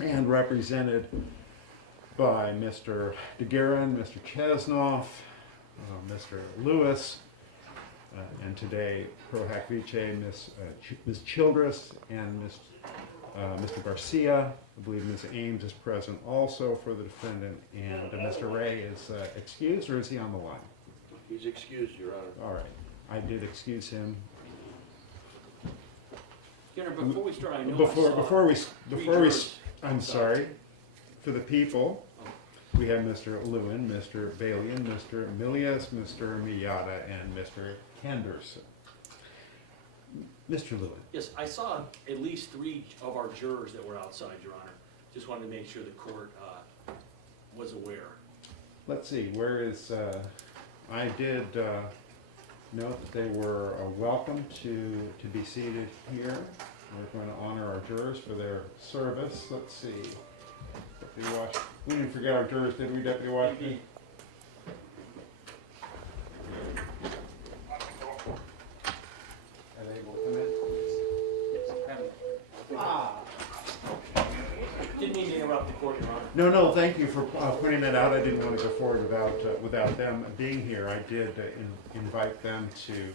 and represented by Mr. DeGuerin, Mr. Chesnoff, Mr. Lewis, and today pro hac vice Ms. Childress and Mr. Garcia. I believe Ms. Ames is present also for the defendant, and Mr. Ray is excused, or is he on the line? He's excused, Your Honor. All right, I did excuse him. Your Honor, before we start, I know Before we, I'm sorry, for the people, we have Mr. Lewin, Mr. Balian, Mr. Milius, Mr. Miyata, and Mr. Henderson. Mr. Lewin. Yes, I saw at least 3 of our jurors that were outside, Your Honor. Just wanted to make sure the court was aware. Let's see, where is, I did note that they were welcome to be seated here. We're going to honor our jurors for their service. Let's see. Deputy Washington. We didn't forget our jurors, did we, Deputy Washington? Are they able to come in? Didn't mean to interrupt the court, Your Honor. No, thank you for pointing that out. I didn't want to go forward without them being here. I did invite them to,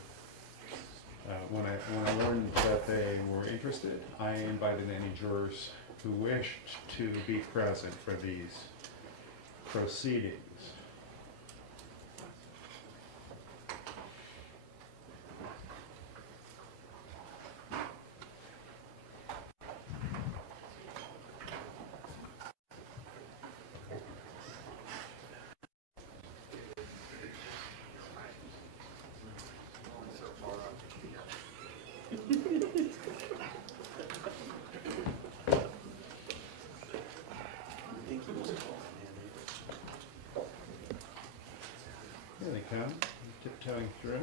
when I learned that they were interested, I invited any jurors who wished to be present for these proceedings. Here they come, tiptoeing through.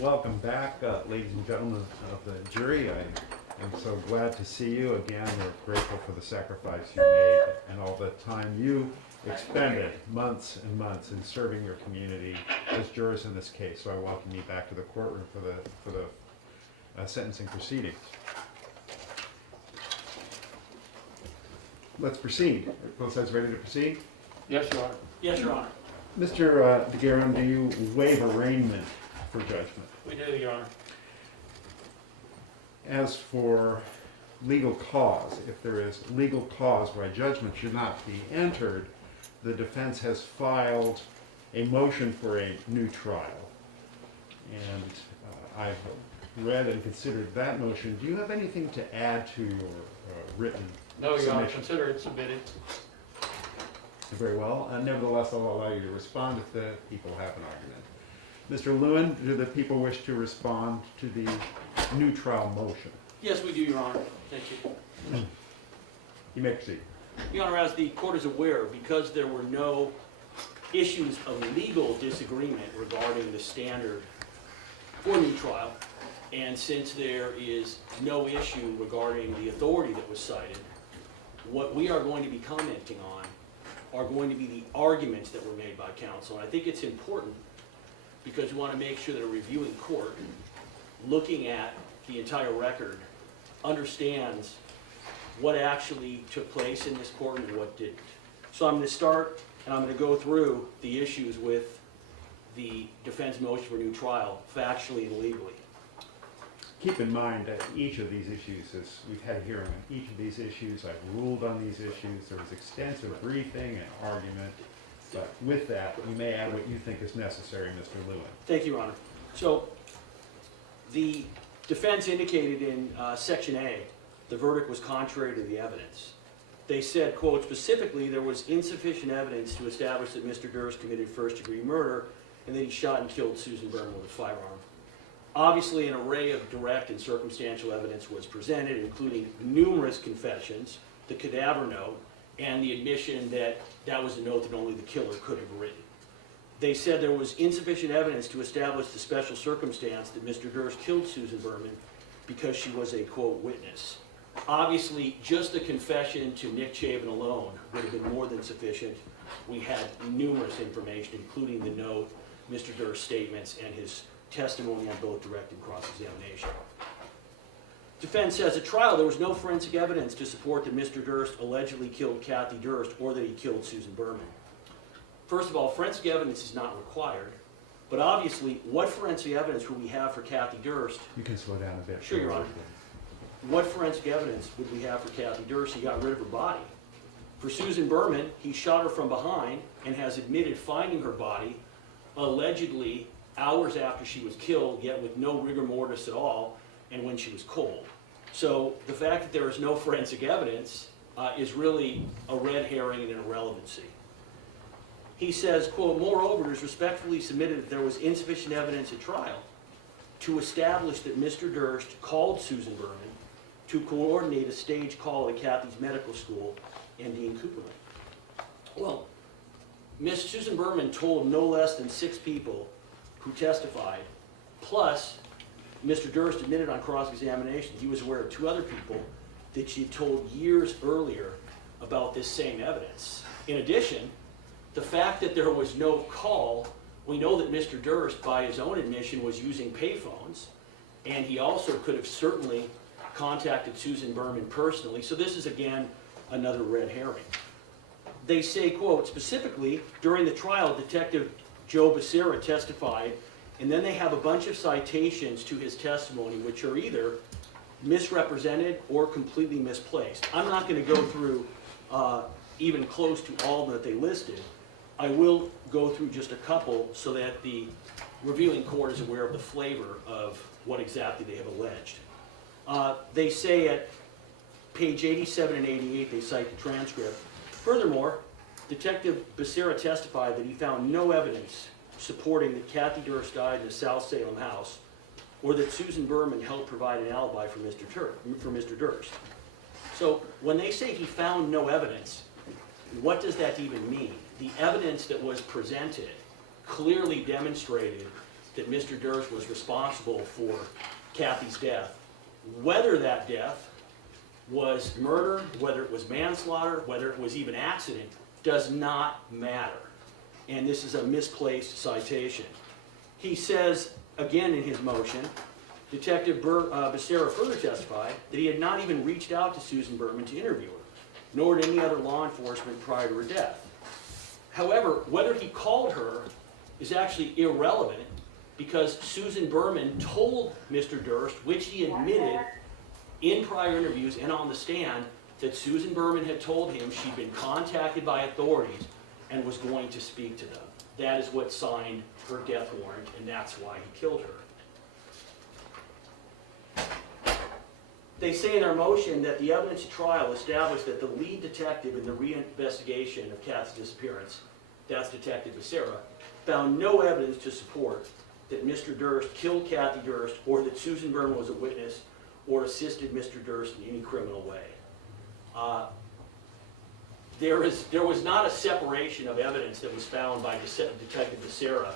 Welcome back, ladies and gentlemen of the jury. I'm so glad to see you again. We're grateful for the sacrifice you made and all the time you expended, months and months, in serving your community as jurors in this case. So I welcome you back to the courtroom for the sentencing proceedings. Let's proceed. Are both sides ready to proceed? Yes, Your Honor. Yes, Your Honor. Mr. DeGuerin, do you waive arraignment for judgment? We do, Your Honor. As for legal cause, if there is legal cause why judgment should not be entered, the defense has filed a motion for a new trial. And I've read and considered that motion. Do you have anything to add to your written No, Your Honor, submission? consider it submitted. Very well. Nevertheless, I'll allow you to respond if the people have an argument. Mr. Lewin, do the people wish to respond to the new trial motion? Yes, we do, Your Honor. Thank you. You may proceed. Your Honor, as the court is aware, because there were no issues of legal disagreement regarding the standard for new trial, and since there is no issue regarding the authority that was cited, what we are going to be commenting on are going to be the arguments that were made by counsel. And I think it's important because we want to make sure that a reviewing court, looking at the entire record, understands what actually took place in this court and what didn't. So I'm going to start, and I'm going to go through the issues with the defense motion for new trial, factually and legally. Keep in mind that each of these issues, as we've had a hearing on each of these issues, I've ruled on these issues, there was extensive briefing and argument, but with that, you may add what you think is necessary, Mr. Lewin. Thank you, Your Honor. So the defense indicated in Section A, the verdict was contrary to the evidence. They said, quote, specifically, there was insufficient evidence to establish that Mr. Durst committed first-degree murder and that he shot and killed Susan Berman with a firearm. Obviously, an array of direct and circumstantial evidence was presented, including numerous confessions, the cadaver note, and the admission that that was a note that only the killer could have written. They said there was insufficient evidence to establish the special circumstance that Mr. Durst killed Susan Berman because she was a, quote, witness. Obviously, just the confession to Nick Chabon alone would have been more than sufficient. We had numerous information, including the note, Mr. Durst's statements, and his testimony on both direct and cross-examination. Defense says at trial there was no forensic evidence to support that Mr. Durst allegedly killed Kathy Durst or that he killed Susan Berman. First of all, forensic evidence is not required, but obviously, what forensic evidence would we have for Kathy Durst? You can slow down a bit. Sure, Your Honor. What forensic evidence would we have for Kathy Durst? He got rid of her body. For Susan Berman, he shot her from behind and has admitted finding her body allegedly hours after she was killed, yet with no rigor mortis at all, and when she was cold. So the fact that there is no forensic evidence is really a red herring and an irrelevancy. He says, quote, moreover, it is respectfully submitted that there was insufficient evidence at trial to establish that Mr. Durst called Susan Berman to coordinate a stage call at Kathy's medical school and Dean Cooperman. Well, Miss Susan Berman told no less than 6 people who testified, plus Mr. Durst admitted on cross-examination he was aware of 2 other people that she told years earlier about this same evidence. In addition, the fact that there was no call, we know that Mr. Durst, by his own admission, was using payphones, and he also could have certainly contacted Susan Berman personally, so this is, again, another red herring. They say, quote, specifically, during the trial, Detective Joe Becerra testified, and then they have a bunch of citations to his testimony, which are either misrepresented or completely misplaced. I'm not going to go through even close to all that they listed. I will go through just a couple so that the reviewing court is aware of the flavor of what exactly they have alleged. They say at page 87 and 88, they cite the transcript. Furthermore, Detective Becerra testified that he found no evidence supporting that Kathy Durst died in a South Salem house or that Susan Berman helped provide an alibi for Mr. Durst. So when they say he found no evidence, what does that even mean? The evidence that was presented clearly demonstrated that Mr. Durst was responsible for Kathy's death. Whether that death was murder, whether it was manslaughter, whether it was even accident, does not matter. And this is a misplaced citation. He says, again in his motion, Detective Becerra further testified that he had not even reached out to Susan Berman to interview her, nor to any other law enforcement prior to her death. However, whether he called her is actually irrelevant because Susan Berman told Mr. Durst, which he admitted in prior interviews and on the stand, that Susan Berman had told him she'd been contacted by authorities and was going to speak to them. That is what signed her death warrant, and that's why he killed her. They say in their motion that the evidence at trial established that the lead detective in the reinvestigation of Kathy's disappearance, that's Detective Becerra, found no evidence to support that Mr. Durst killed Kathy Durst or that Susan Berman was a witness or assisted Mr. Durst in any criminal way. There was not a separation of evidence that was found by Detective Becerra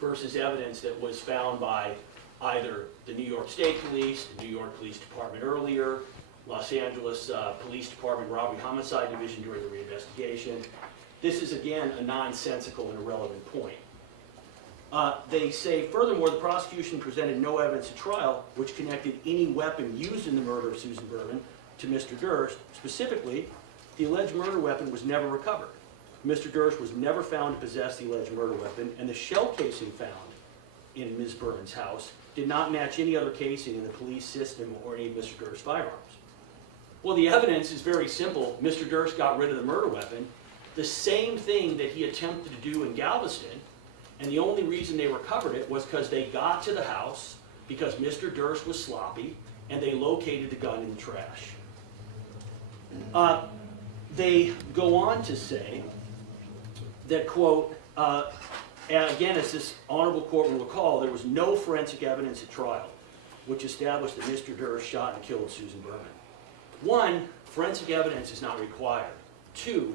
versus evidence that was found by either the New York State Police, the New York Police Department earlier, Los Angeles Police Department Robbery Homicide Division during the reinvestigation. This is, again, a nonsensical and irrelevant point. They say, furthermore, the prosecution presented no evidence at trial which connected any weapon used in the murder of Susan Berman to Mr. Durst. Specifically, the alleged murder weapon was never recovered. Mr. Durst was never found to possess the alleged murder weapon, and the shell casing found in Ms. Berman's house did not match any other casing in the police system or any of Mr. Durst's firearms. Well, the evidence is very simple. Mr. Durst got rid of the murder weapon, the same thing that he attempted to do in Galveston, and the only reason they recovered it was because they got to the house because Mr. Durst was sloppy, and they located the gun in the trash. They go on to say that, quote, again, as this honorable court will recall, there was no forensic evidence at trial which established that Mr. Durst shot and killed Susan Berman. 1, forensic evidence is not required. 2,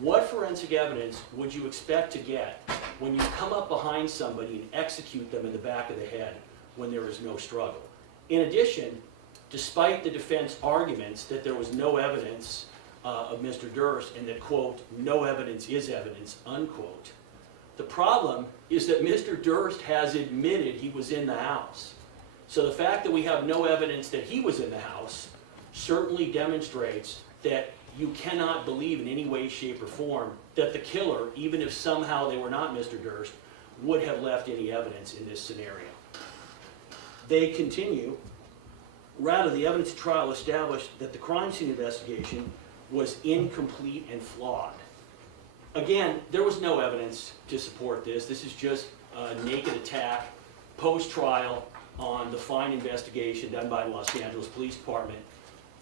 What forensic evidence would you expect to get when you come up behind somebody and execute them in the back of the head when there is no struggle? In addition, despite the defense arguments that there was no evidence of Mr. Durst and that, quote, no evidence is evidence, unquote, the problem is that Mr. Durst has admitted he was in the house. So the fact that we have no evidence that he was in the house certainly demonstrates that you cannot believe in any way, shape, or form that the killer, even if somehow they were not Mr. Durst, would have left any evidence in this scenario. They continue, rather, the evidence at trial established that the crime scene investigation was incomplete and flawed. Again, there was no evidence to support this. This is just a naked attack post-trial on the fine investigation done by the Los Angeles Police Department.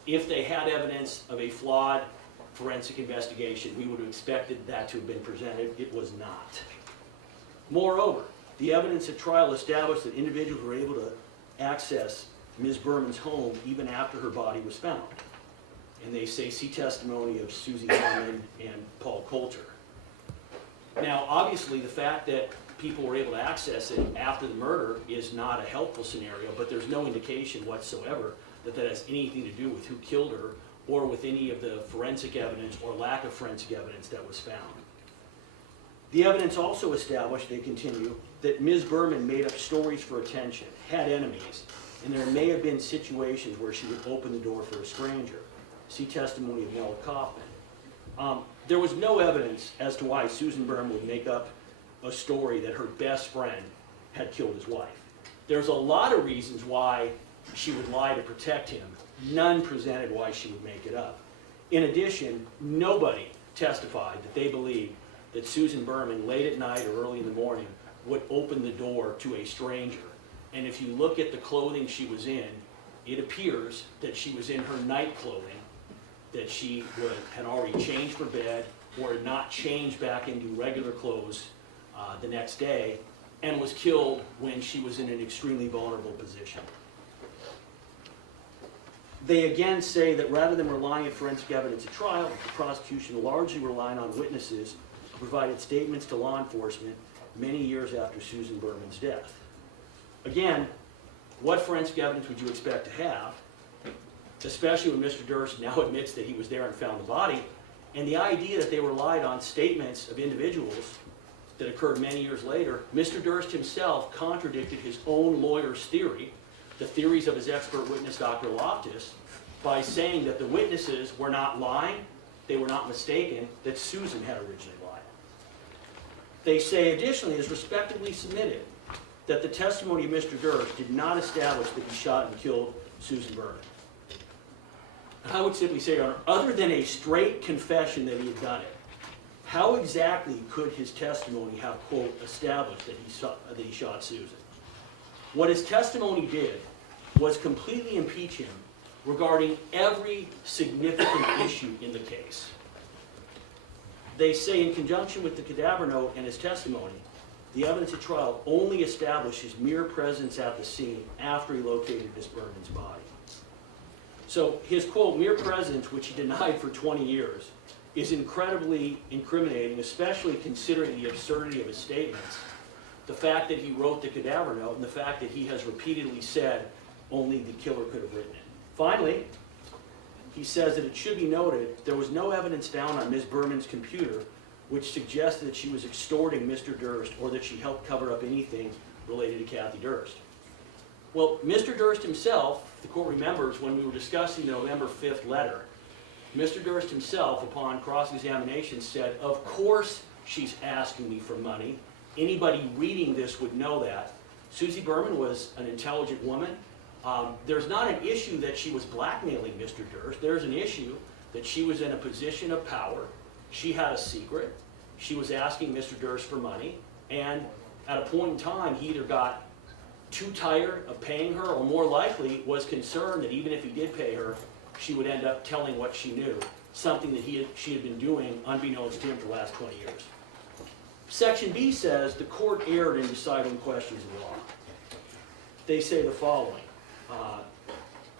If they had evidence of a flawed forensic investigation, we would have expected that to have been presented. It was not. Moreover, the evidence at trial established that individuals were able to access Ms. Berman's home even after her body was found. And they say, see testimony of Susan Berman and Paul Coulter. Now, obviously, the fact that people were able to access it after the murder is not a helpful scenario, but there's no indication whatsoever that that has anything to do with who killed her or with any of the forensic evidence or lack of forensic evidence that was found. The evidence also established, they continue, that Ms. Berman made up stories for attention, had enemies, and there may have been situations where she would open the door for a stranger. See testimony of Mel Kaufman. There was no evidence as to why Susan Berman would make up a story that her best friend had killed his wife. There's a lot of reasons why she would lie to protect him. None presented why she would make it up. In addition, nobody testified that they believed that Susan Berman, late at night or early in the morning, would open the door to a stranger. And if you look at the clothing she was in, it appears that she was in her night clothing, that she had already changed for bed or had not changed back into regular clothes the next day, and was killed when she was in an extremely vulnerable position. They again say that rather than relying on forensic evidence at trial, the prosecution largely relied on witnesses who provided statements to law enforcement many years after Susan Berman's death. Again, what forensic evidence would you expect to have, especially when Mr. Durst now admits that he was there and found the body, and the idea that they relied on statements of individuals that occurred many years later. Mr. Durst himself contradicted his own lawyer's theory, the theories of his expert witness, Dr. Loftus, by saying that the witnesses were not lying, they were not mistaken, that Susan had originally lied. They say additionally, it is respectively submitted that the testimony of Mr. Durst did not establish that he shot and killed Susan Berman. I would simply say, Your Honor, other than a straight confession that he had done it, how exactly could his testimony have, quote, established that he shot Susan? What his testimony did was completely impeach him regarding every significant issue in the case. They say in conjunction with the cadaver note and his testimony, the evidence at trial only established his mere presence at the scene after he located Ms. Berman's body. So his, quote, mere presence, which he denied for 20 years, is incredibly incriminating, especially considering the absurdity of his statements, the fact that he wrote the cadaver note, and the fact that he has repeatedly said only the killer could have written it. Finally, he says that it should be noted there was no evidence found on Ms. Berman's computer which suggested that she was extorting Mr. Durst or that she helped cover up anything related to Kathy Durst. Well, Mr. Durst himself, the court remembers when we were discussing the November 5th letter, Mr. Durst himself, upon cross-examination, said, of course she's asking me for money. Anybody reading this would know that. Susie Berman was an intelligent woman. There's not an issue that she was blackmailing Mr. Durst. There's an issue that she was in a position of power. She had a secret. She was asking Mr. Durst for money. And at a point in time, he either got too tired of paying her or more likely was concerned that even if he did pay her, she would end up telling what she knew, something that she had been doing unbeknownst to him for the last 20 years. Section B says the court erred in deciding questions of law. They say the following.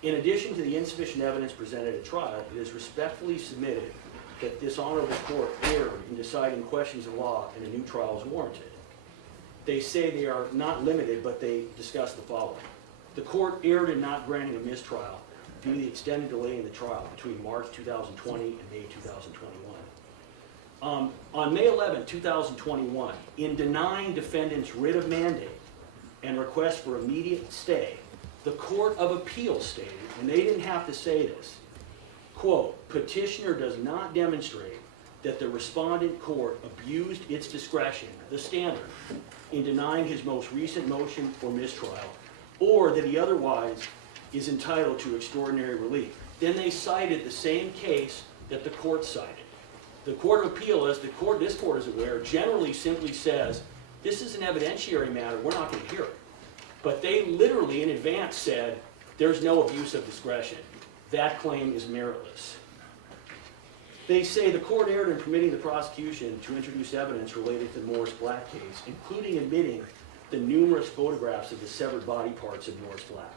In addition to the insufficient evidence presented at trial, it is respectfully submitted that this honorable court erred in deciding questions of law and a new trial is warranted. They say they are not limited, but they discuss the following. The court erred in not granting a mistrial due to the extended delay in the trial between March 2020 and May 2021. On May 11, 2021, in denying defendant's writ of mandate and request for immediate stay, the Court of Appeals stated, and they didn't have to say this, quote, petitioner does not demonstrate that the respondent court abused its discretion, the standard, in denying his most recent motion for mistrial, or that he otherwise is entitled to extraordinary relief. Then they cited the same case that the court cited. The Court of Appeal, as this court is aware, generally simply says, this is an evidentiary matter, we're not going to hear it. But they literally in advance said, there's no abuse of discretion. That claim is meritless. They say the court erred in permitting the prosecution to introduce evidence related to the Morris Black case, including admitting the numerous photographs of the severed body parts of Morris Black.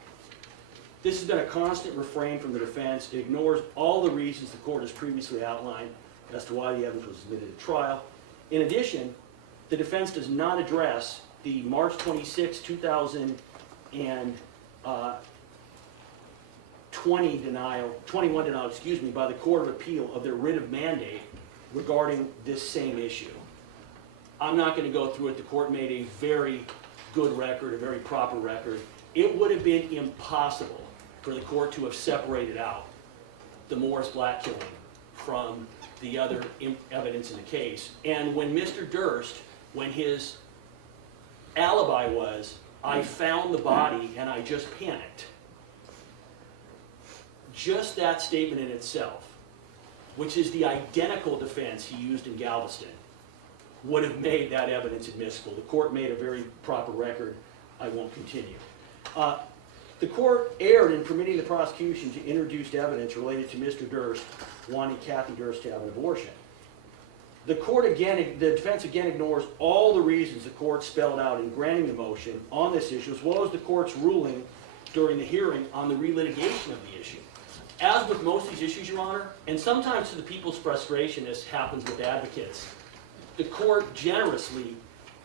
This has been a constant refrain from the defense. It ignores all the reasons the court has previously outlined as to why the evidence was admitted at trial. In addition, the defense does not address the March 26, 2021 denial, by the Court of Appeal of their writ of mandate regarding this same issue. I'm not going to go through it. The court made a very good record, a very proper record. It would have been impossible for the court to have separated out the Morris Black killing from the other evidence in the case. And when Mr. Durst, when his alibi was, I found the body and I just panicked. Just that statement in itself, which is the identical defense he used in Galveston, would have made that evidence admissible. The court made a very proper record. I won't continue. The court erred in permitting the prosecution to introduce evidence related to Mr. Durst wanting Kathy Durst to have an abortion. The defense again ignores all the reasons the court spelled out in granting the motion on this issue, as well as the court's ruling during the hearing on the relitigation of the issue. As with most of these issues, Your Honor, and sometimes to the people's frustration, as happens with advocates, the court generously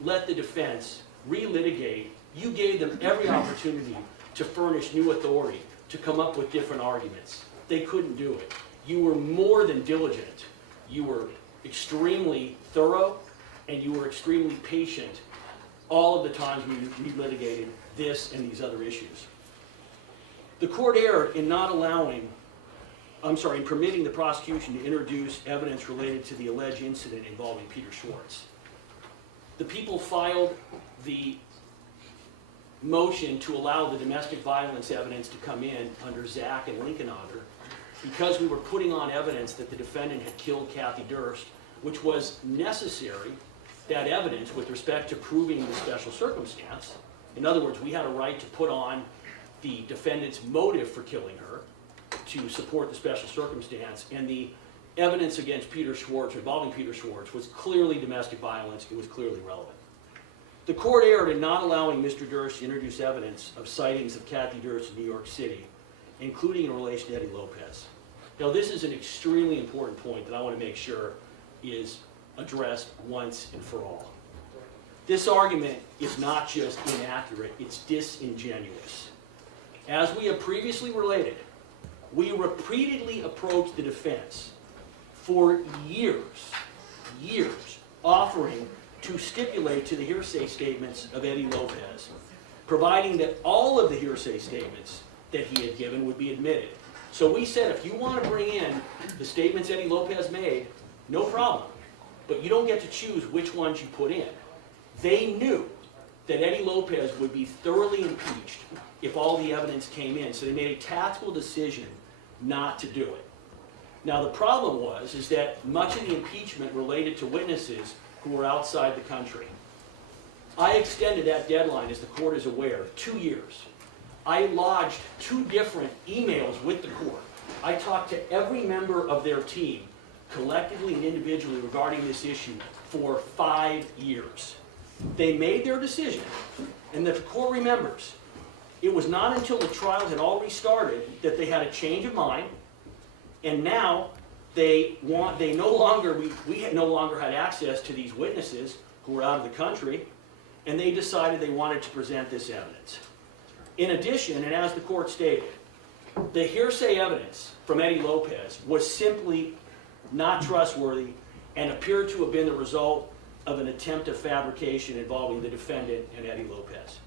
let the defense relitigate. You gave them every opportunity to furnish new authority, to come up with different arguments. They couldn't do it. You were more than diligent. You were extremely thorough, and you were extremely patient all of the times we relitigated this and these other issues. The court erred in in permitting the prosecution to introduce evidence related to the alleged incident involving Peter Schwartz. The people filed the motion to allow the domestic violence evidence to come in under Zach and Lincolnauger because we were putting on evidence that the defendant had killed Kathy Durst, which was necessary, that evidence, with respect to proving the special circumstance. In other words, we had a right to put on the defendant's motive for killing her to support the special circumstance, and the evidence against Peter Schwartz, involving Peter Schwartz, was clearly domestic violence. It was clearly relevant. The court erred in not allowing Mr. Durst to introduce evidence of sightings of Kathy Durst in New York City, including in relation to Eddie Lopez. Now, this is an extremely important point that I want to make sure is addressed once and for all. This argument is not just inaccurate, it's disingenuous. As we have previously related, we repeatedly approached the defense for years, offering to stipulate to the hearsay statements of Eddie Lopez, providing that all of the hearsay statements that he had given would be admitted. So we said, if you want to bring in the statements Eddie Lopez made, no problem, but you don't get to choose which ones you put in. They knew that Eddie Lopez would be thoroughly impeached if all the evidence came in, so they made a tactical decision not to do it. Now, the problem is that much of the impeachment related to witnesses who were outside the country. I extended that deadline, as the court is aware, 2 years. I lodged 2 different emails with the court. I talked to every member of their team, collectively and individually, regarding this issue for 5 years. They made their decision, and the court remembers, it was not until the trial had already started that they had a change of mind, and now we no longer had access to these witnesses who were out of the country, and they decided they wanted to present this evidence. In addition, and as the court stated, the hearsay evidence from Eddie Lopez was simply not trustworthy and appeared to have been the result of an attempt of fabrication involving the defendant and Eddie Lopez.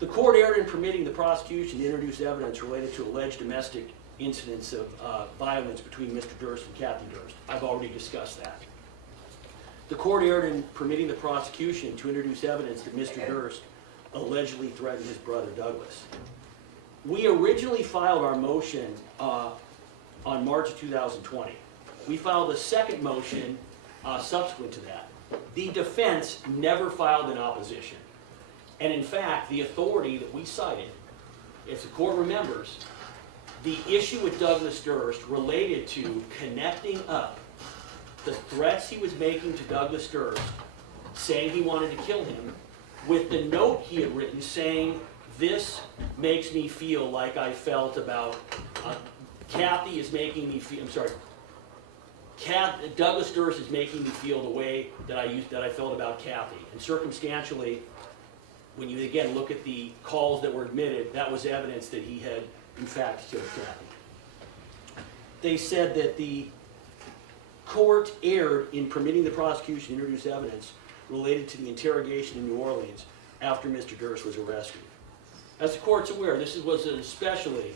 The court erred in permitting the prosecution to introduce evidence related to alleged domestic incidents of violence between Mr. Durst and Kathy Durst. I've already discussed that. The court erred in permitting the prosecution to introduce evidence that Mr. Durst allegedly threatened his brother Douglas. We originally filed our motion on March of 2020. We filed a second motion subsequent to that. The defense never filed an opposition. And in fact, the authority that we cited, if the court remembers, the issue with Douglas Durst related to connecting up the threats he was making to Douglas Durst, saying he wanted to kill him, with the note he had written saying, "This makes me feel like I felt about, Kathy is making me feel," Douglas Durst is making me feel the way that I felt about Kathy. And circumstantially, when you again look at the calls that were admitted, that was evidence that he had in fact killed Kathy. They said that the court erred in permitting the prosecution to introduce evidence related to the interrogation in New Orleans after Mr. Durst was arrested. As the court's aware, this was an especially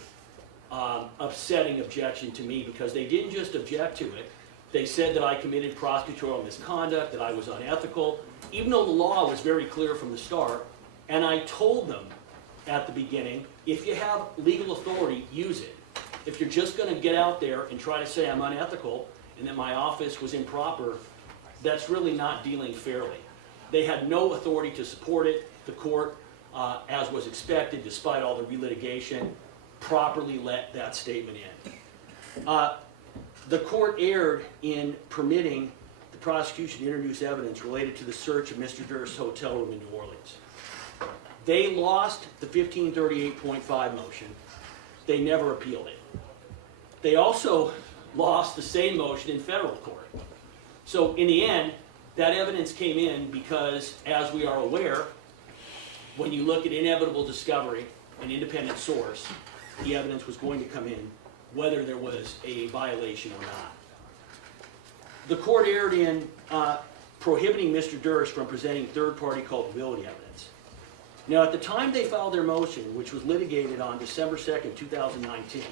upsetting objection to me because they didn't just object to it. They said that I committed prosecutorial misconduct, that I was unethical, even though the law was very clear from the start. And I told them at the beginning, if you have legal authority, use it. If you're just going to get out there and try to say I'm unethical and that my office was improper, that's really not dealing fairly. They had no authority to support it. The court, as was expected, despite all the relitigation, properly let that statement in. The court erred in permitting the prosecution to introduce evidence related to the search of Mr. Durst's hotel room in New Orleans. They lost the 1538.5 motion. They never appealed it. They also lost the same motion in federal court. So in the end, that evidence came in because, as we are aware, when you look at inevitable discovery, an independent source, the evidence was going to come in whether there was a violation or not. The court erred in prohibiting Mr. Durst from presenting third-party culpability evidence. Now, at the time they filed their motion, which was litigated on December 2nd, 2019,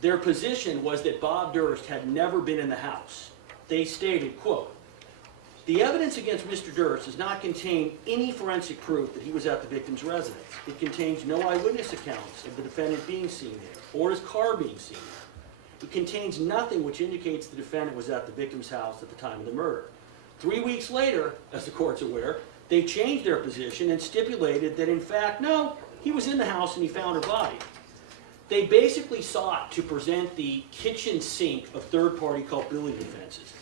their position was that Bob Durst had never been in the house. They stated, quote, "The evidence against Mr. Durst does not contain any forensic proof that he was at the victim's residence. It contains no eyewitness accounts of the defendant being seen there or his car being seen there. It contains nothing which indicates the defendant was at the victim's house at the time of the murder." 3 weeks later, as the court's aware, they changed their position and stipulated that, in fact, no, he was in the house and he found her body. They basically sought to present the kitchen sink of third-party culpability defenses,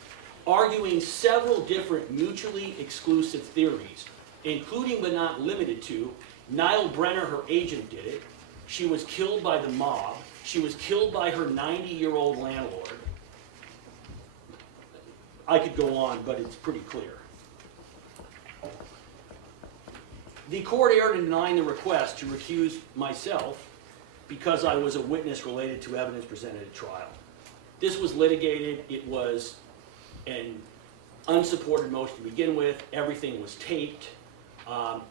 arguing several different mutually exclusive theories, including but not limited to, Niall Brenner, her agent, did it. She was killed by the mob. She was killed by her 90-year-old landlord. I could go on, but it's pretty clear. The court erred in denying the request to recuse myself because I was a witness related to evidence presented at trial. This was litigated. It was an unsupported motion to begin with. Everything was taped.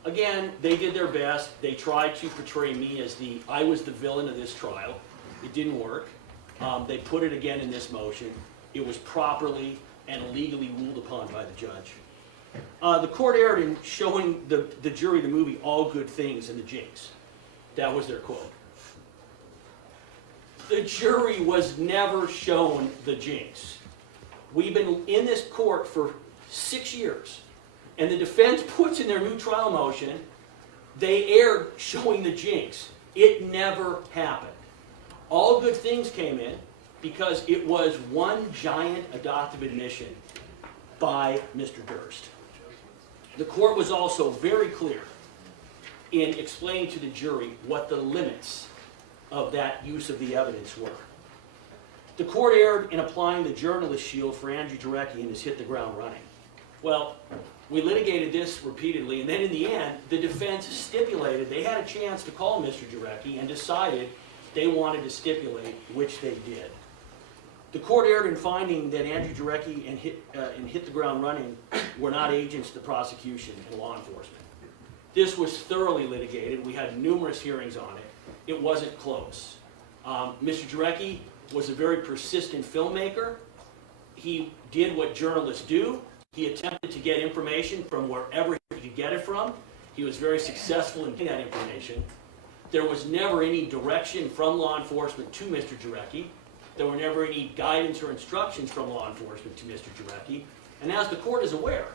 Again, they did their best. They tried to portray me as I was the villain of this trial. It didn't work. They put it again in this motion. It was properly and legally ruled upon by the judge. The court erred in showing the jury the movie All Good Things in the Jinx. That was their quote. The jury was never shown the Jinx. We've been in this court for 6 years, and the defense puts in their new trial motion, they erred showing the Jinx. It never happened. All Good Things came in because it was one giant adoptive admission by Mr. Durst. The court was also very clear in explaining to the jury what the limits of that use of the evidence were. The court erred in applying the journalist shield for Andrew Jarecki and has hit the ground running. Well, we litigated this repeatedly, and then in the end, the defense stipulated they had a chance to call Mr. Jarecki and decided they wanted to stipulate, which they did. The court erred in finding that Andrew Jarecki and hit the ground running were not agents of the prosecution and law enforcement. This was thoroughly litigated. We had numerous hearings on it. It wasn't close. Mr. Jarecki was a very persistent filmmaker. He did what journalists do. He attempted to get information from wherever he could get it from. He was very successful in getting that information. There was never any direction from law enforcement to Mr. Jarecki. There were never any guidance or instructions from law enforcement to Mr. Jarecki. And as the court is aware,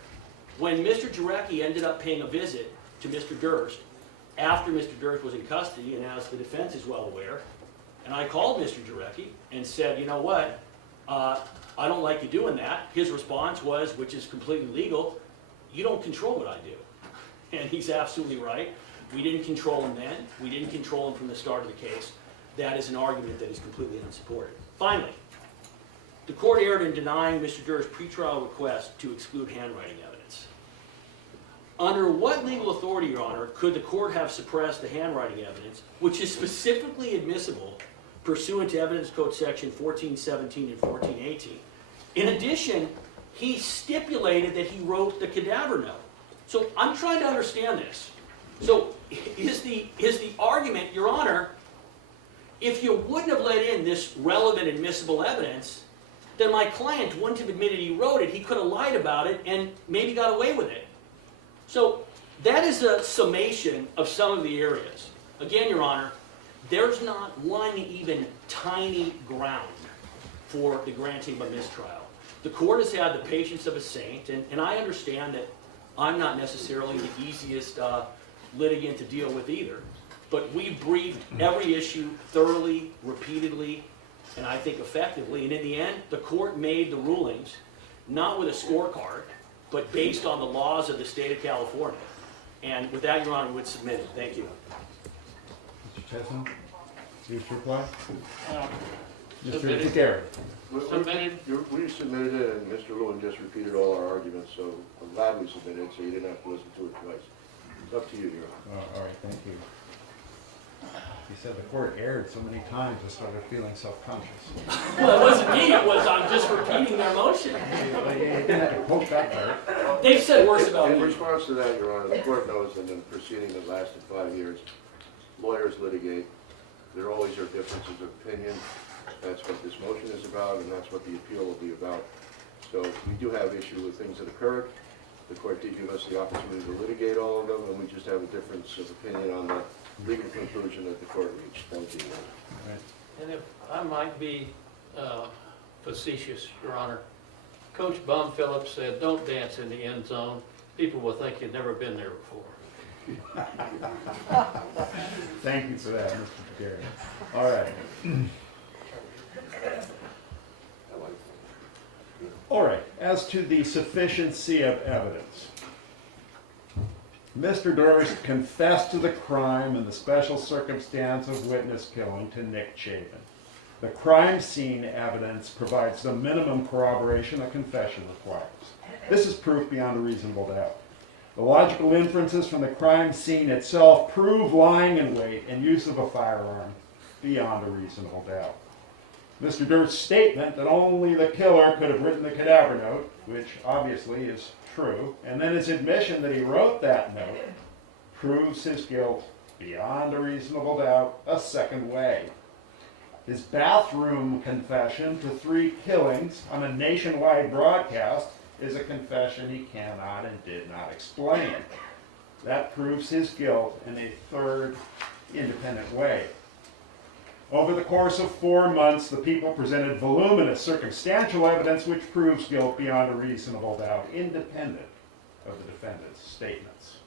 when Mr. Jarecki ended up paying a visit to Mr. Durst, after Mr. Durst was in custody, and as the defense is well aware, and I called Mr. Jarecki and said, you know what, I don't like you doing that. His response was, which is completely legal, you don't control what I do. And he's absolutely right. We didn't control him then. We didn't control him from the start of the case. That is an argument that is completely unsupported. Finally, the court erred in denying Mr. Durst's pretrial request to exclude handwriting evidence. Under what legal authority, Your Honor, could the court have suppressed the handwriting evidence, which is specifically admissible pursuant to Evidence Code Section 1417 and 1418? In addition, he stipulated that he wrote the cadaver note. So I'm trying to understand this. So is the argument, Your Honor, if you wouldn't have let in this relevant admissible evidence, then my client wouldn't have admitted he wrote it. He could have lied about it and maybe got away with it. So that is a summation of some of the areas. Again, Your Honor, there's not one even tiny ground for the granting of a mistrial. The court has had the patience of a saint, and I understand that I'm not necessarily the easiest litigant to deal with either. But we briefed every issue thoroughly, repeatedly, and I think effectively. And in the end, the court made the rulings, not with a scorecard, but based on the laws of the state of California. And with that, Your Honor, I would submit it. Thank you. Mr. Chesno, you wish to reply? Mr. Submitted. DeGarrett. Submitted. We submitted it, and Mr. Lewin just repeated all our arguments, so I'm glad we submitted it, so you didn't have to listen to it twice. It's up to you, Your Honor. All right, thank you. He said the court erred so many times I started feeling self-conscious. Well, it wasn't me. It was I'm just repeating their motion. You didn't have to poke that part. They've said worse about In me. response to that, Your Honor, the court knows that in a proceeding that lasted 5 years, lawyers litigate. There always are differences of opinion. That's what this motion is about, and that's what the appeal will be about. So we do have issue with things that occurred. The court did give us the opportunity to litigate all of them, and we just have a difference of opinion on the legal conclusion that the court reached. Thank you, Your Honor. Right. And if I might be facetious, Your Honor, Coach Bum Phillips said, don't dance in the end zone. People will think you've never been there before. Thank you for that, Mr. DeGarrett. All right. All right, as to the sufficiency of evidence, Mr. Durst confessed to the crime and the special circumstance of witness killing to Nick Chapin. The crime scene evidence provides the minimum corroboration a confession requires. This is proof beyond a reasonable doubt. The logical inferences from the crime scene itself prove lying in wait and use of a firearm beyond a reasonable doubt. Mr. Durst's statement that only the killer could have written the cadaver note, which obviously is true, and then his admission that he wrote that note, proves his guilt beyond a reasonable doubt a second way. His bathroom confession to 3 killings on a nationwide broadcast is a confession he cannot and did not explain. That proves his guilt in a third independent way. Over the course of 4 months, the people presented voluminous circumstantial evidence which proves guilt beyond a reasonable doubt, independent of the defendant's statements.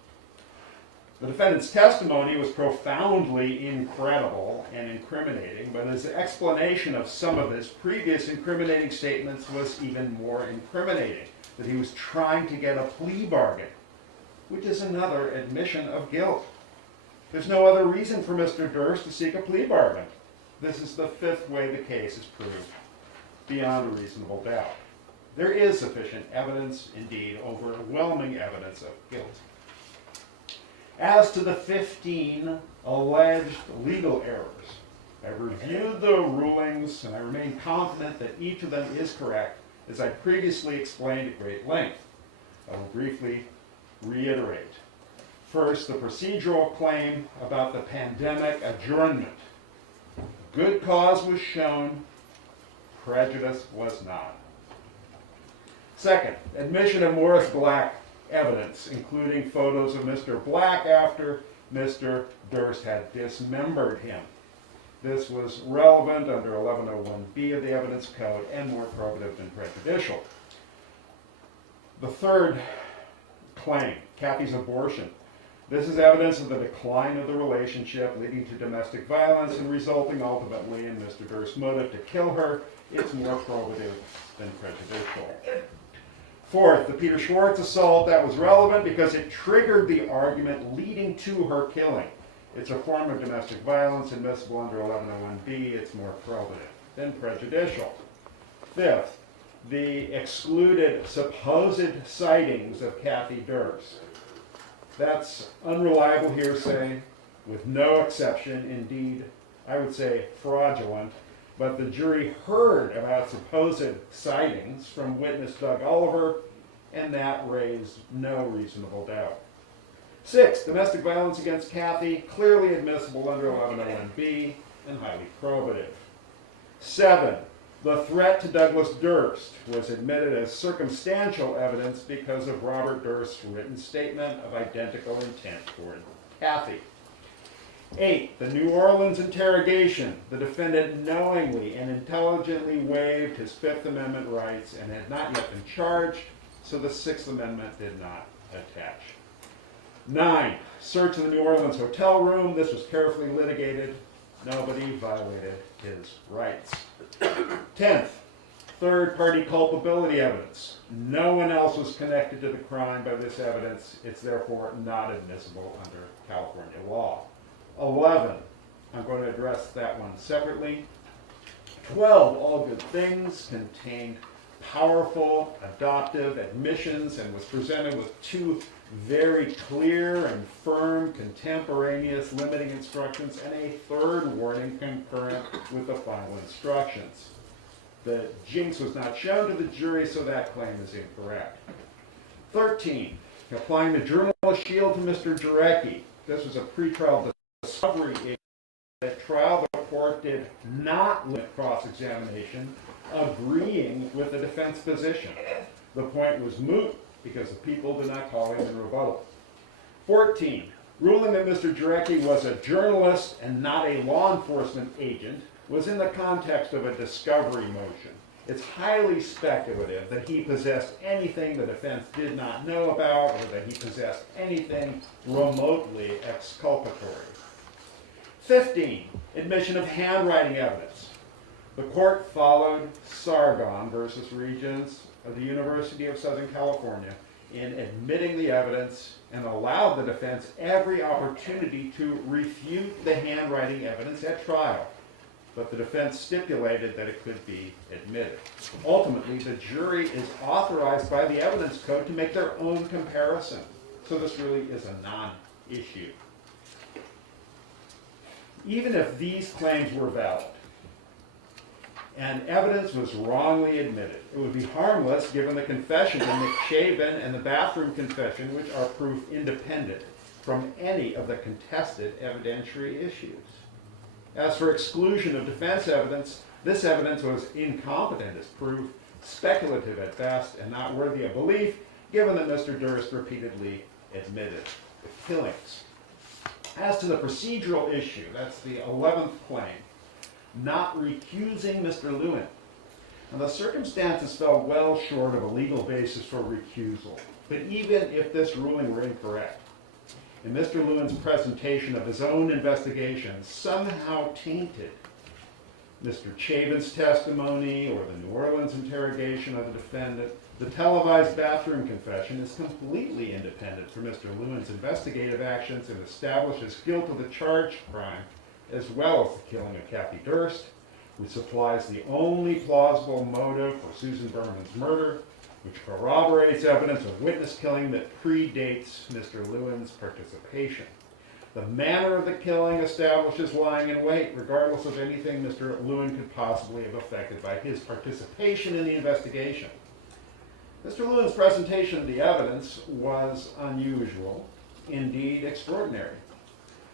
The defendant's testimony was profoundly incredible and incriminating, but his explanation of some of his previous incriminating statements was even more incriminating, that he was trying to get a plea bargain, which is another admission of guilt. There's no other reason for Mr. Durst to seek a plea bargain. This is the 5th way the case is proved. beyond a reasonable doubt. There is sufficient evidence, indeed overwhelming evidence of guilt. As to the 15 alleged legal errors, I've reviewed the rulings and I remain confident that each of them is correct, as I previously explained at great length. I will briefly reiterate. First, the procedural claim about the pandemic adjournment. Good cause was shown, prejudice was not. Second, admission of Morris Black evidence, including photos of Mr. Black after Mr. Durst had dismembered him. This was relevant under 1101B of the Evidence Code and more probative than prejudicial. The third claim, Kathy's abortion. This is evidence of the decline of the relationship, leading to domestic violence and resulting ultimately in Mr. Durst's motive to kill her. It's more probative than prejudicial. Fourth, the Peter Schwartz assault. That was relevant because it triggered the argument leading to her killing. It's a form of domestic violence admissible under 1101B. It's more probative than prejudicial. Fifth, the excluded supposed sightings of Kathy Durst. That's unreliable hearsay with no exception, indeed, I would say fraudulent, but the jury heard about supposed sightings from witness Doug Oliver, and that raised no reasonable doubt. Six, domestic violence against Kathy, clearly admissible under 1101B and highly probative. Seven, the threat to Douglas Durst was admitted as circumstantial evidence because of Robert Durst's written statement of identical intent toward Kathy. 8, the New Orleans interrogation. The defendant knowingly and intelligently waived his Fifth Amendment rights and had not yet been charged, so the Sixth Amendment did not attach. 9, search of the New Orleans hotel room. This was carefully litigated. Nobody violated his rights. 10th, third-party culpability evidence. No one else was connected to the crime by this evidence. It's therefore not admissible under California law. 11, I'm going to address that one separately. 12, all good things, contained powerful adoptive admissions and was presented with two very clear and firm contemporaneous limiting instructions and a third warning concurrent with the final instructions. The Jinx was not shown to the jury, so that claim is incorrect. 13, applying the journalist shield to Mr. Jarecki. This was a pretrial discovery issue. At trial, the court did not limit cross-examination, agreeing with the defense position. The point was moot because the people did not call him in rebuttal. 14, ruling that Mr. Jarecki was a journalist and not a law enforcement agent was in the context of a discovery motion. It's highly speculative that he possessed anything the defense did not know about or that he possessed anything remotely exculpatory. 15, admission of handwriting evidence. The court followed Sargon versus Regents of the University of Southern California in admitting the evidence and allowed the defense every opportunity to refute the handwriting evidence at trial. But the defense stipulated that it could be admitted. Ultimately, the jury is authorized by the evidence code to make their own comparison. So this really is a non-issue. Even if these claims were valid and evidence was wrongly admitted, it would be harmless given the confession to McShaven and the bathroom confession, which are proof independent from any of the contested evidentiary issues. As for exclusion of defense evidence, this evidence was incompetent as proof, speculative at best, and not worthy of belief, given that Mr. Durst repeatedly admitted the killings. As to the procedural issue, that's the 11th claim, not recusing Mr. Lewin. Now, the circumstances fell well short of a legal basis for recusal, but even if this ruling were incorrect, and Mr. Lewin's presentation of his own investigation somehow tainted Mr. Chavin's testimony or the New Orleans interrogation of the defendant, the televised bathroom confession is completely independent from Mr. Lewin's investigative actions and establishes guilt of the charged crime, as well as the killing of Kathy Durst, which supplies the only plausible motive for Susan Berman's murder, which corroborates evidence of witness killing that predates Mr. Lewin's participation. The manner of the killing establishes lying in wait, regardless of anything Mr. Lewin could possibly have affected by his participation in the investigation. Mr. Lewin's presentation of the evidence was unusual, indeed extraordinary.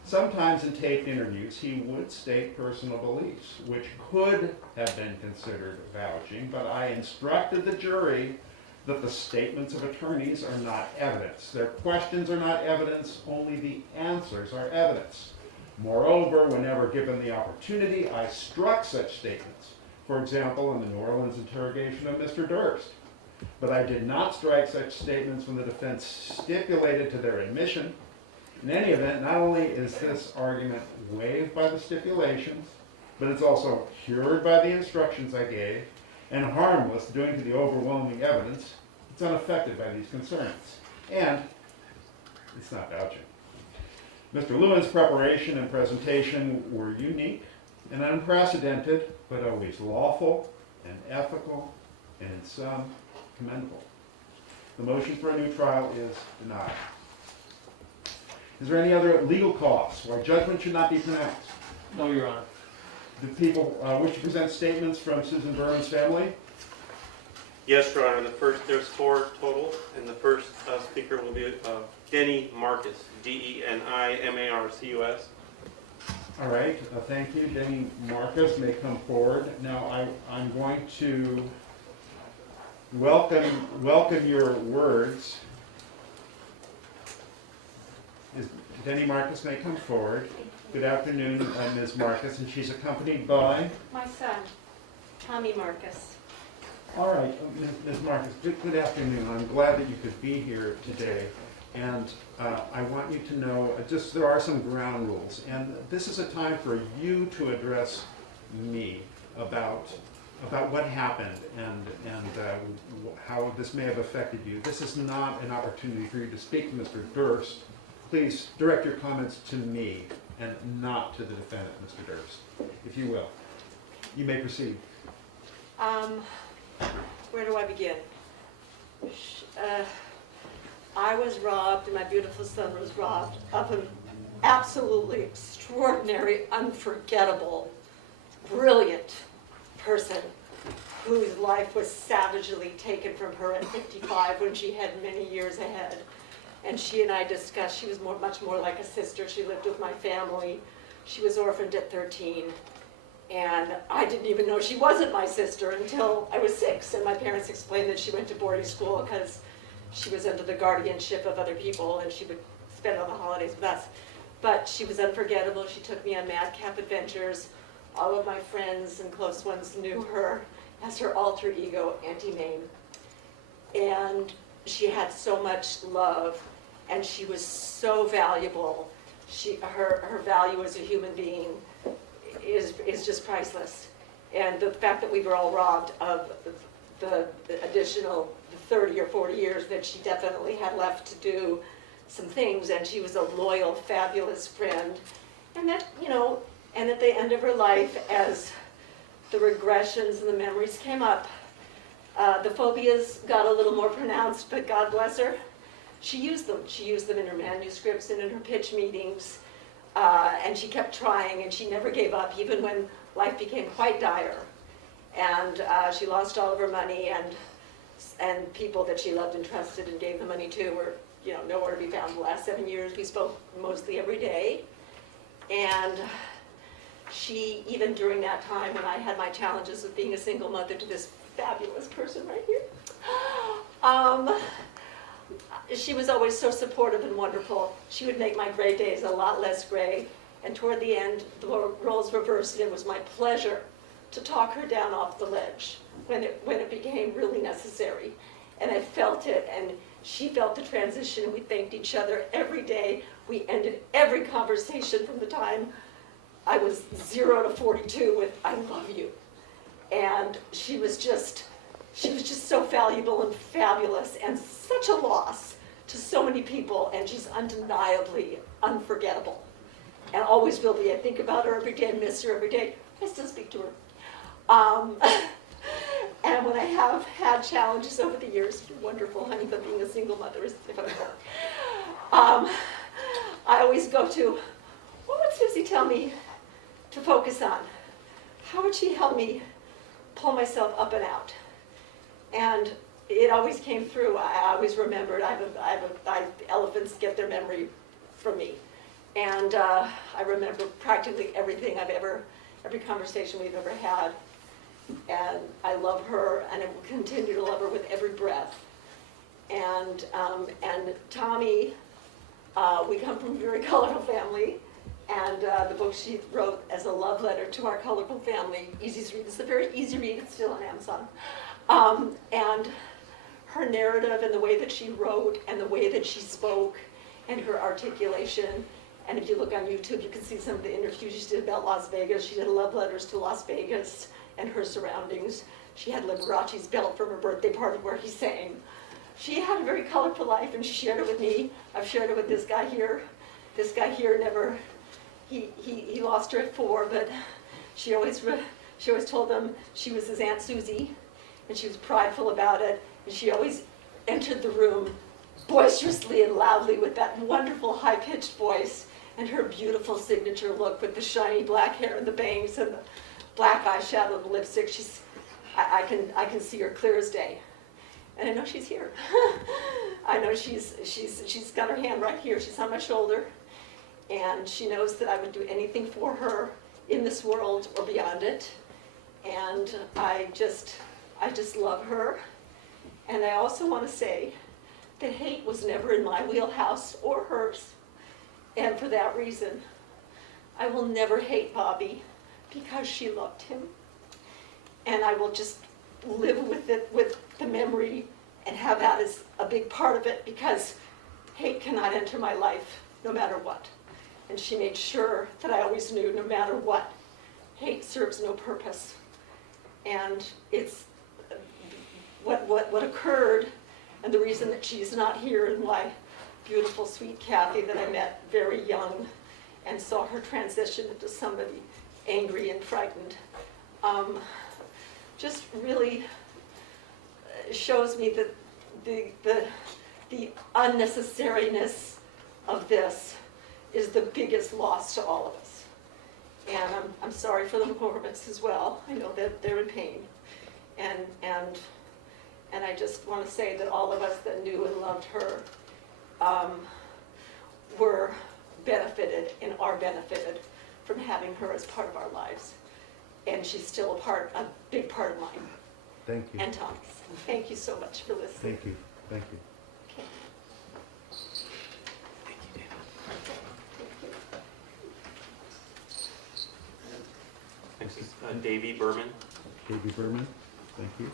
Sometimes in taped interviews, he would state personal beliefs, which could have been considered vouching, but I instructed the jury that the statements of attorneys are not evidence. Their questions are not evidence, only the answers are evidence. Moreover, whenever given the opportunity, I struck such statements. For example, in the New Orleans interrogation of Mr. Durst. But I did not strike such statements when the defense stipulated to their admission. In any event, not only is this argument waived by the stipulations, but it's also cured by the instructions I gave, and harmless due to the overwhelming evidence. It's unaffected by these concerns. And it's not vouching. Mr. Lewin's preparation and presentation were unique and unprecedented, but always lawful and ethical, and in some, commendable. The motion for a new trial is denied. Is there any other legal cause why judgment should not be pronounced? No, Your Honor. Do people wish to present statements from Susan Berman's family? Yes, Your Honor. There's 4 total, and the first speaker will be Denny Marcus, Denimarcus. All right, thank you. Denny Marcus may come forward. Now, I'm going to welcome your words. Denny Marcus may come forward. Good afternoon, Ms. Marcus, and she's accompanied by? My son, Tommy Marcus. All right, Ms. Marcus, good afternoon. I'm glad that you could be here today. And I want you to know, there are some ground rules. And this is a time for you to address me about what happened and how this may have affected you. This is not an opportunity for you to speak to Mr. Durst. Please direct your comments to me and not to the defendant, Mr. Durst, if you will. You may proceed. Where do I begin? I was robbed, and my beautiful son was robbed of an absolutely extraordinary, unforgettable, brilliant person whose life was savagely taken from her at 55 when she had many years ahead. And she and I discussed, she was much more like a sister. She lived with my family. She was orphaned at 13. And I didn't even know she wasn't my sister until I was 6. And my parents explained that she went to boarding school because she was under the guardianship of other people and she would spend all the holidays with us. But she was unforgettable. She took me on madcap adventures. All of my friends and close ones knew her as her alter ego, Auntie Mame. And she had so much love, and she was so valuable. Her value as a human being is just priceless. And the fact that we were all robbed of the additional 30 or 40 years that she definitely had left to do some things, and she was a loyal, fabulous friend. And that, and at the end of her life, as the regressions and the memories came up, the phobias got a little more pronounced, but God bless her, she used them. She used them in her manuscripts and in her pitch meetings, and she kept trying, and she never gave up, even when life became quite dire. And she lost all of her money, and people that she loved and trusted and gave the money to were, nowhere to be found. The last 7 years, we spoke mostly every day. And she, even during that time when I had my challenges of being a single mother to this fabulous person right here, she was always so supportive and wonderful. She would make my gray days a lot less gray. And toward the end, the roles reversed, and it was my pleasure to talk her down off the ledge when it became really necessary. And I felt it, and she felt the transition, and we thanked each other every day. We ended every conversation from the time I was 0 to 42 with, "I love you." And she was just so valuable and fabulous, and such a loss to so many people, and she's undeniably unforgettable. And always will be. I think about her every day, I miss her every day. I still speak to her. Um, and when I have had challenges over the years, you're wonderful, honey, but being a single mother is difficult. I always go to, what would Susie tell me to focus on? How would she help me pull myself up and out? And it always came through. I always remembered. Elephants get their memory from me. And I remember practically everything every conversation we've ever had. And I love her, and I will continue to love her with every breath. And Tommy, we come from a very colorful family, and the book she wrote as a love letter to our colorful family, easy to read. It's a very easy read. It's still on Amazon. And her narrative and the way that she wrote and the way that she spoke and her articulation. And if you look on YouTube, you can see some of the interviews she did about Las Vegas. She did love letters to Las Vegas and her surroundings. She had Liberace's belt from her birthday party where he sang. She had a very colorful life, and she shared it with me. I've shared it with this guy here. This guy here never, he lost her at 4, but she always told him she was his Aunt Susie, and she was prideful about it, and she always entered the room boisterously and loudly with that wonderful high-pitched voice and her beautiful signature look with the shiny black hair and the bangs and the black eyeshadow and the lipstick. I can see her clear as day. And I know she's here. I know she's got her hand right here. She's on my shoulder. And she knows that I would do anything for her in this world or beyond it. And I just love her. And I also want to say that hate was never in my wheelhouse or hers. And for that reason, I will never hate Bobby because she loved him. And I will just live with it, with the memory, and have that as a big part of it, because hate cannot enter my life no matter what. And she made sure that I always knew, no matter what, hate serves no purpose. And it's what occurred, and the reason that she's not here, and why beautiful, sweet Kathy that I met very young and saw her transition into somebody angry and frightened, just really shows me that the unnecessariness of this is the biggest loss to all of us. And I'm sorry for the McCormacks as well. I know that they're in pain. And I just want to say that all of us that knew and loved her were benefited and are benefited from having her as part of our lives. And she's still a big part of mine. Thank you. And Tommy's. Thank you so much for listening. Thank you. Thank you. Okay. Next is Davie Berman. Davie Berman, thank you.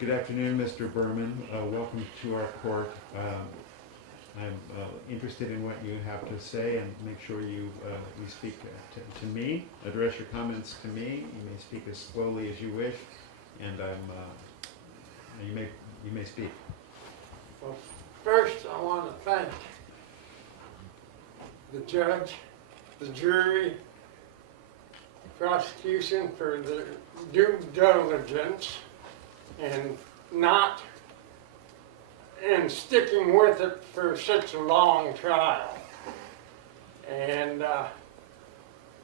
Good afternoon, Mr. Berman. Welcome to our court. I'm interested in what you have to say, and make sure you speak to me. Address your comments to me. You may speak as slowly as you wish, and you may speak. Well, first I want to thank the judge, the jury, prosecution for their due diligence and sticking with it for such a long trial. And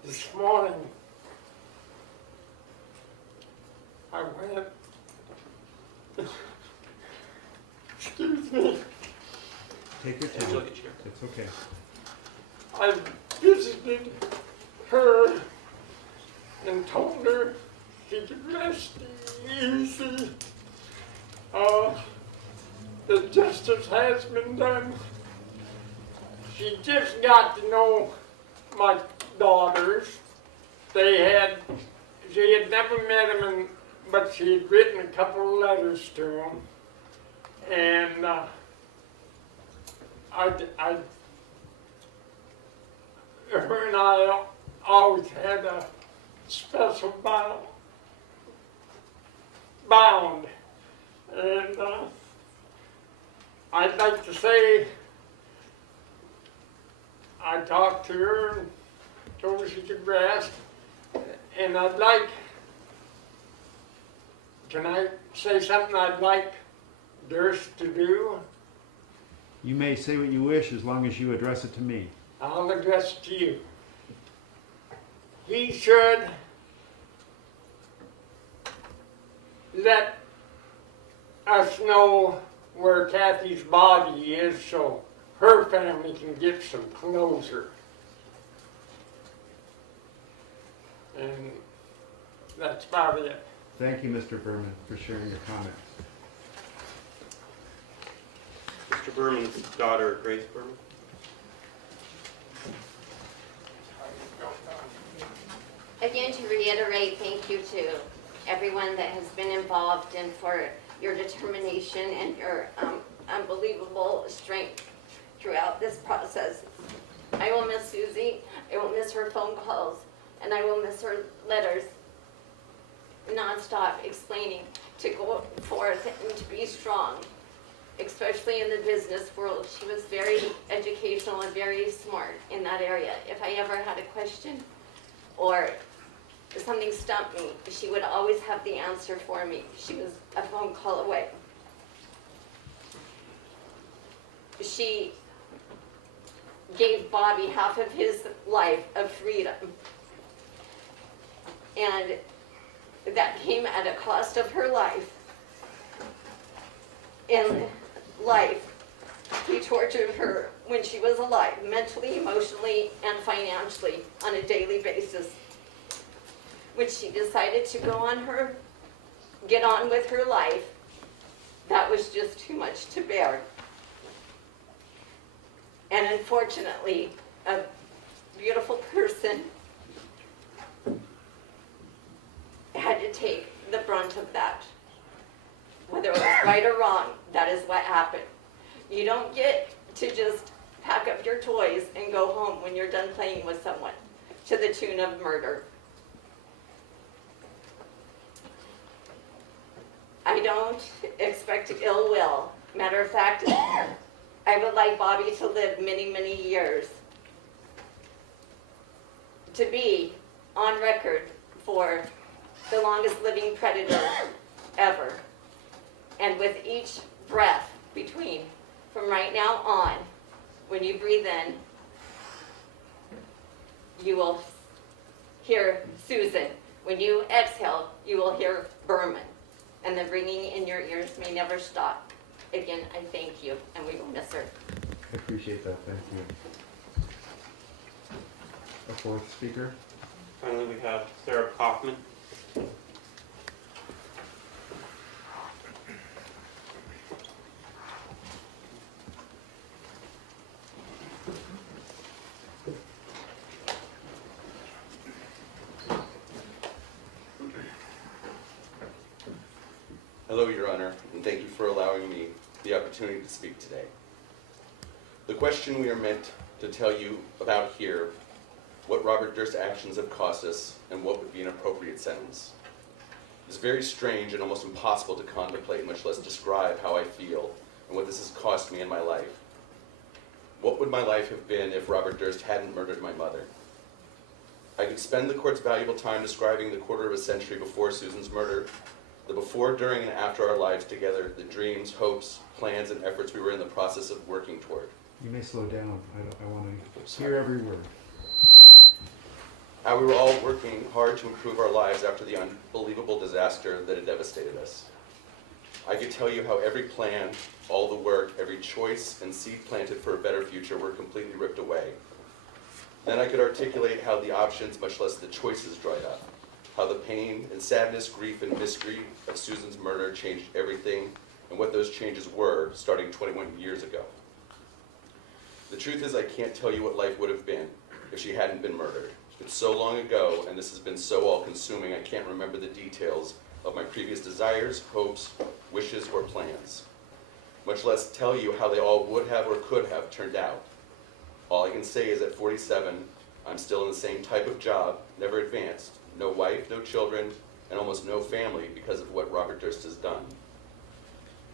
this morning I went, excuse me, Take your Would you time. like a chair? It's okay. I visited her and told her she could rest easy. The justice has been done. She just got to know my daughters. She had never met them, but she had written a couple of letters to them. And her and I always had a special bound. And I'd like to say I talked to her and told her she could rest. And I'd like, can I say something I'd like Durst to do? You may say what you wish as long as you address it to me. I'll address it to you. He should let us know where Kathy's body is so her family can get some closure. And that's about it. Thank you, Mr. Berman, for sharing your comments. Mr. Berman's daughter, Grace Berman. Again, to reiterate, thank you to everyone that has been involved and for your determination and your unbelievable strength throughout this process. I will miss Susie, I will miss her phone calls, and I will miss her letters nonstop explaining to go forth and to be strong, especially in the business world. She was very educational and very smart in that area. If I ever had a question or something stumped me, she would always have the answer for me. She was a phone call away. She gave Bobby half of his life of freedom. And that came at a cost of her life. In life, he tortured her when she was alive, mentally, emotionally, and financially on a daily basis. When she decided to get on with her life, that was just too much to bear. And unfortunately, a beautiful person had to take the brunt of that. Whether it was right or wrong, that is what happened. You don't get to just pack up your toys and go home when you're done playing with someone to the tune of murder. I don't expect ill will. Matter of fact, I would like Bobby to live many, many years. To be on record for the longest living predator ever. And with each breath between, from right now on, when you breathe in, you will hear Susan. When you exhale, you will hear Berman. And the ringing in your ears may never stop. Again, I thank you, and we will miss her. I appreciate that, thank you. A fourth speaker? Finally, we have Sareb Kaufman. Hello, Your Honor, and thank you for allowing me the opportunity to speak today. The question we are meant to tell you about here, what Robert Durst's actions have cost us and what would be an appropriate sentence, is very strange and almost impossible to contemplate, much less describe how I feel and what this has cost me in my life. What would my life have been if Robert Durst hadn't murdered my mother? I could spend the court's valuable time describing the quarter of a century before Susan's murder, the before, during, and after our lives together, the dreams, hopes, plans, and efforts we were in the process of working toward. You may slow down. I want to hear every word. How we were all working hard to improve our lives after the unbelievable disaster that had devastated us. I could tell you how every plan, all the work, every choice, and seed planted for a better future were completely ripped away. Then I could articulate how the options, much less the choices, dried up. How the pain and sadness, grief, and mystery of Susan's murder changed everything, and what those changes were starting 21 years ago. The truth is, I can't tell you what life would have been if she hadn't been murdered. It's so long ago, and this has been so all-consuming, I can't remember the details of my previous desires, hopes, wishes, or plans. Much less tell you how they all would have or could have turned out. All I can say is at 47, I'm still in the same type of job, never advanced, no wife, no children, and almost no family because of what Robert Durst has done.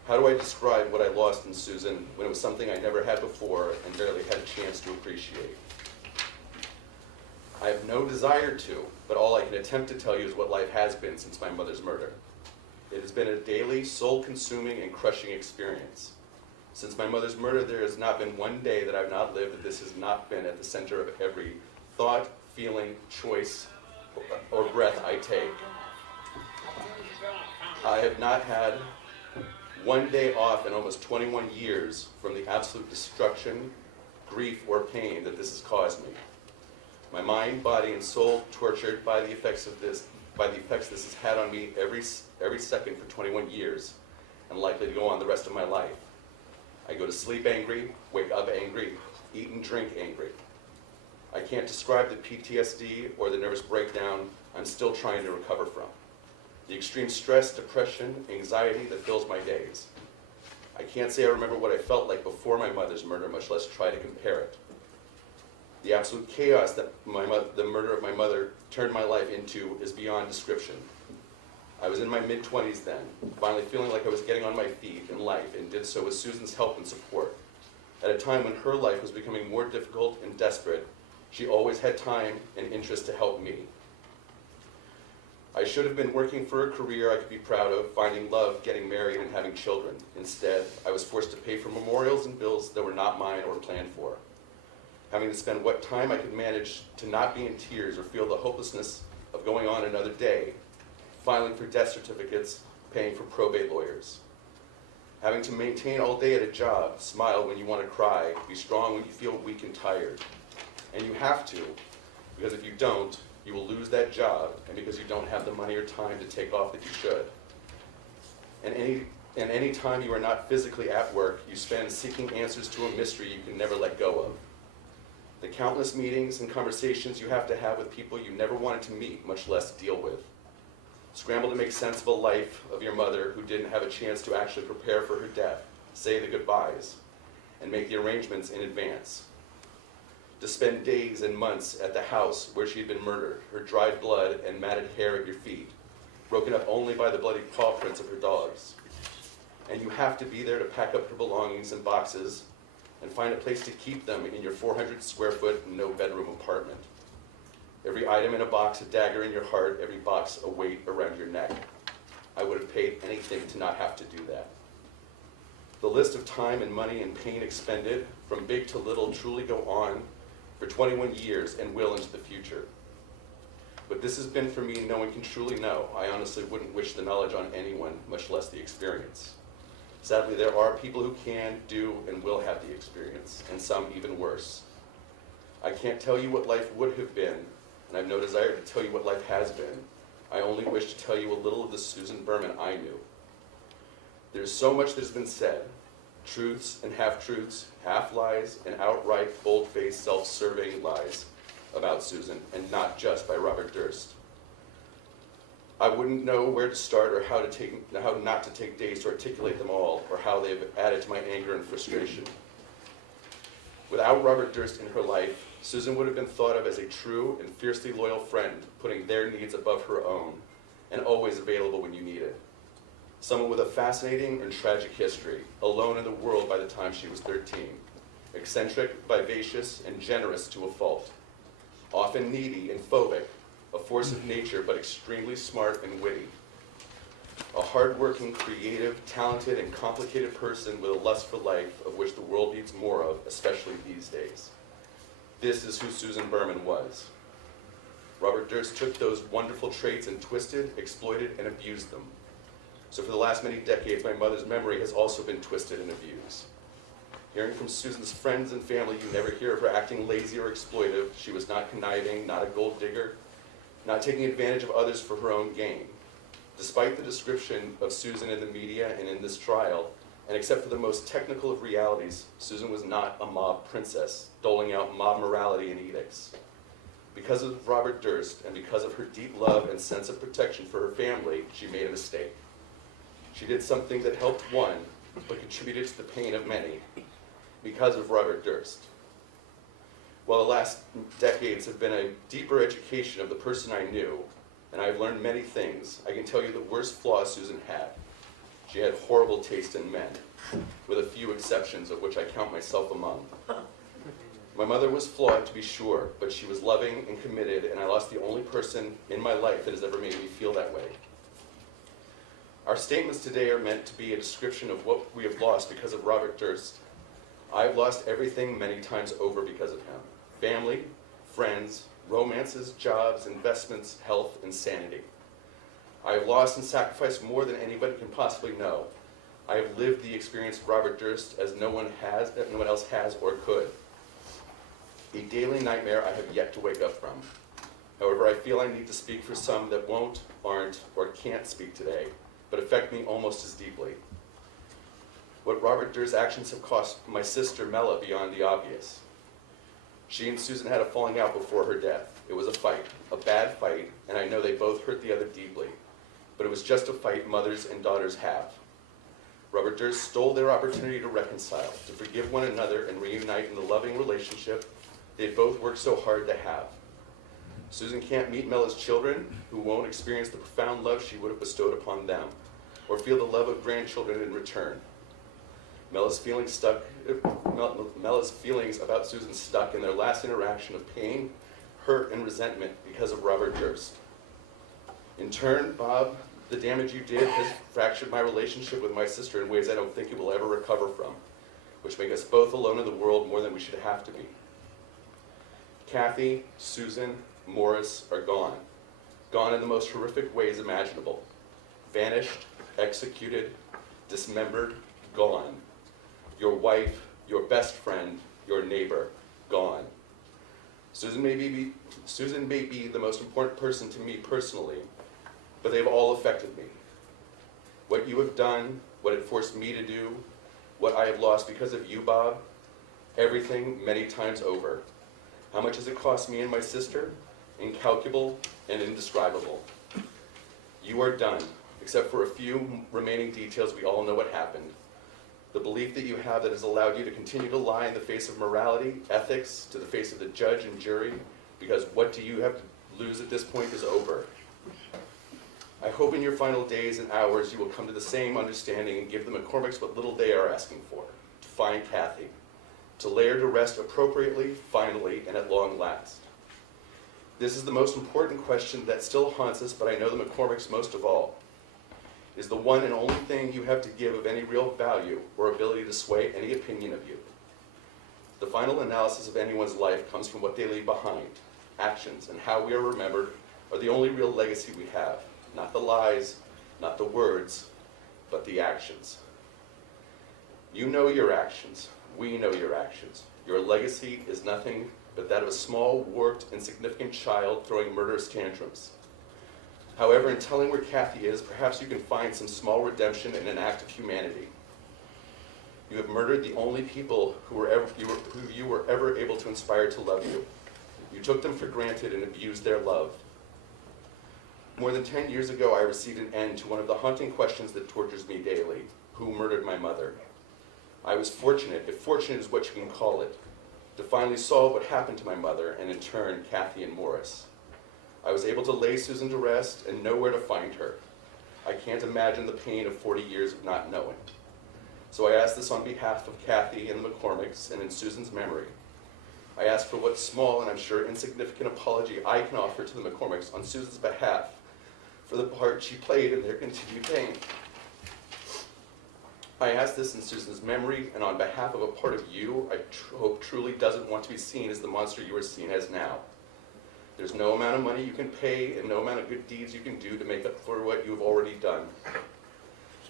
How do I describe what I lost in Susan when it was something I never had before and barely had a chance to appreciate? I have no desire to, but all I can attempt to tell you is what life has been since my mother's murder. It has been a daily, soul-consuming and crushing experience. Since my mother's murder, there has not been one day that I've not lived that this has not been at the center of every thought, feeling, choice, or breath I take. I have not had one day off in almost 21 years from the absolute destruction, grief, or pain that this has caused me. My mind, body, and soul tortured by the effects this has had on me every second for 21 years, and likely to go on the rest of my life. I go to sleep angry, wake up angry, eat and drink angry. I can't describe the PTSD or the nervous breakdown I'm still trying to recover from. The extreme stress, depression, anxiety that fills my days. I can't say I remember what I felt like before my mother's murder, much less try to compare it. The absolute chaos that the murder of my mother turned my life into is beyond description. I was in my mid-20s then, finally feeling like I was getting on my feet in life, and did so with Susan's help and support. At a time when her life was becoming more difficult and desperate, she always had time and interest to help me. I should have been working for a career I could be proud of, finding love, getting married, and having children. Instead, I was forced to pay for memorials and bills that were not mine or planned for. Having to spend what time I could manage to not be in tears or feel the hopelessness of going on another day, filing for death certificates, paying for probate lawyers. Having to maintain all day at a job, smile when you want to cry, be strong when you feel weak and tired. And you have to, because if you don't, you will lose that job, and because you don't have the money or time to take off that you should. And any time you are not physically at work, you spend seeking answers to a mystery you can never let go of. The countless meetings and conversations you have to have with people you never wanted to meet, much less deal with. Scramble to make sense of a life of your mother who didn't have a chance to actually prepare for her death, say the goodbyes, and make the arrangements in advance. To spend days and months at the house where she had been murdered, her dried blood and matted hair at your feet, broken up only by the bloody paw prints of her dogs. And you have to be there to pack up her belongings in boxes and find a place to keep them in your 400 square foot, no bedroom apartment. Every item in a box, a dagger in your heart, every box a weight around your neck. I would have paid anything to not have to do that. The list of time and money and pain expended, from big to little, truly go on for 21 years and will into the future. But this has been for me no one can truly know. I honestly wouldn't wish the knowledge on anyone, much less the experience. Sadly, there are people who can, do, and will have the experience, and some even worse. I can't tell you what life would have been, and I have no desire to tell you what life has been. I only wish to tell you a little of the Susan Berman I knew. There's so much that has been said, truths and half-truths, half-lies, and outright, bold-faced, self-serving lies about Susan, and not just by Robert Durst. I wouldn't know where to start or how not to take days to articulate them all, or how they've added to my anger and frustration. Without Robert Durst in her life, Susan would have been thought of as a true and fiercely loyal friend, putting their needs above her own, and always available when you need it. Someone with a fascinating and tragic history, alone in the world by the time she was 13. Eccentric, vivacious, and generous to a fault. Often needy and phobic, a force of nature but extremely smart and witty. A hardworking, creative, talented, and complicated person with a lust for life of which the world needs more of, especially these days. This is who Susan Berman was. Robert Durst took those wonderful traits and twisted, exploited, and abused them. So for the last many decades, my mother's memory has also been twisted and abused. Hearing from Susan's friends and family, you never hear of her acting lazy or exploitive. She was not conniving, not a gold digger, not taking advantage of others for her own gain. Despite the description of Susan in the media and in this trial, and except for the most technical of realities, Susan was not a mob princess, doling out mob morality and edicts. Because of Robert Durst, and because of her deep love and sense of protection for her family, she made a mistake. She did something that helped one, but contributed to the pain of many, because of Robert Durst. While the last decades have been a deeper education of the person I knew, and I've learned many things. I can tell you the worst flaw Susan had. She had horrible taste in men, with a few exceptions of which I count myself among. My mother was flawed, to be sure, but she was loving and committed, and I lost the only person in my life that has ever made me feel that way. Our statements today are meant to be a description of what we have lost because of Robert Durst. I've lost everything many times over because of him. Family, friends, romances, jobs, investments, health, and sanity. I have lost and sacrificed more than anybody can possibly know. I have lived the experience of Robert Durst as no one else has or could. A daily nightmare I have yet to wake up from. However, I feel I need to speak for some that won't, aren't, or can't speak today, but affect me almost as deeply. What Robert Durst's actions have cost my sister Mella beyond the obvious. She and Susan had a falling out before her death. It was a fight, a bad fight, and I know they both hurt the other deeply. But it was just a fight mothers and daughters have. Robert Durst stole their opportunity to reconcile, to forgive one another and reunite in the loving relationship they both worked so hard to have. Susan can't meet Mella's children, who won't experience the profound love she would have bestowed upon them, or feel the love of grandchildren in return. Mella's feelings about Susan stuck in their last interaction of pain, hurt, and resentment because of Robert Durst. In turn, Bob, the damage you did has fractured my relationship with my sister in ways I don't think you will ever recover from, which make us both alone in the world more than we should have to be. Kathy, Susan, Morris are gone. Gone in the most horrific ways imaginable. Vanished, executed, dismembered, gone. Your wife, your best friend, your neighbor, gone. Susan may be the most important person to me personally, but they've all affected me. What you have done, what it forced me to do, what I have lost because of you, Bob, everything many times over. How much has it cost me and my sister? Incalculable and indescribable. You are done, except for a few remaining details. We all know what happened. The belief that you have that has allowed you to continue to lie in the face of morality, ethics, to the face of the judge and jury, because what do you have to lose at this point is over. I hope in your final days and hours you will come to the same understanding and give the McCormacks what little they are asking for, to find Kathy, to lay her to rest appropriately, finally, and at long last. This is the most important question that still haunts us, but I know the McCormacks most of all. Is the one and only thing you have to give of any real value or ability to sway any opinion of you. The final analysis of anyone's life comes from what they leave behind. Actions and how we are remembered are the only real legacy we have. Not the lies, not the words, but the actions. You know your actions. We know your actions. Your legacy is nothing but that of a small, warped, insignificant child throwing murderous tantrums. However, in telling where Kathy is, perhaps you can find some small redemption in an act of humanity. You have murdered the only people who you were ever able to inspire to love you. You took them for granted and abused their love. More than 10 years ago, I received an end to one of the haunting questions that tortures me daily. Who murdered my mother? I was fortunate, if fortunate is what you can call it, to finally solve what happened to my mother, and in turn, Kathy and Morris. I was able to lay Susan to rest and know where to find her. I can't imagine the pain of 40 years of not knowing. So I ask this on behalf of Kathy and the McCormacks and in Susan's memory. I ask for what small and I'm sure insignificant apology I can offer to the McCormacks on Susan's behalf for the part she played in their continued pain. I ask this in Susan's memory and on behalf of a part of you I hope truly doesn't want to be seen as the monster you are seen as now. There's no amount of money you can pay and no amount of good deeds you can do to make up for what you have already done.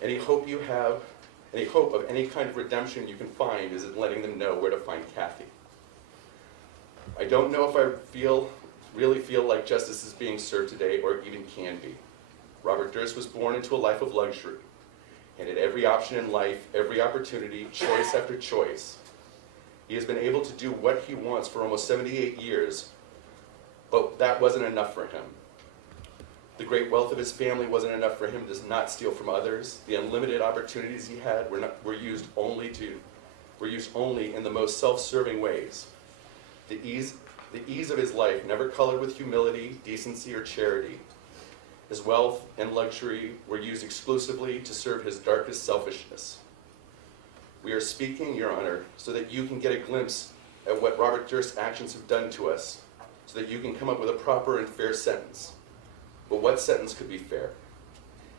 Any hope you have, any hope of any kind of redemption you can find is in letting them know where to find Kathy. I don't know if I really feel like justice is being served today or even can be. Robert Durst was born into a life of luxury, and at every option in life, every opportunity, choice after choice, he has been able to do what he wants for almost 78 years, but that wasn't enough for him. The great wealth of his family wasn't enough for him to not steal from others. The unlimited opportunities he had were used only in the most self-serving ways. The ease of his life, never colored with humility, decency, or charity. His wealth and luxury were used exclusively to serve his darkest selfishness. We are speaking, Your Honor, so that you can get a glimpse at what Robert Durst's actions have done to us, so that you can come up with a proper and fair sentence. But what sentence could be fair?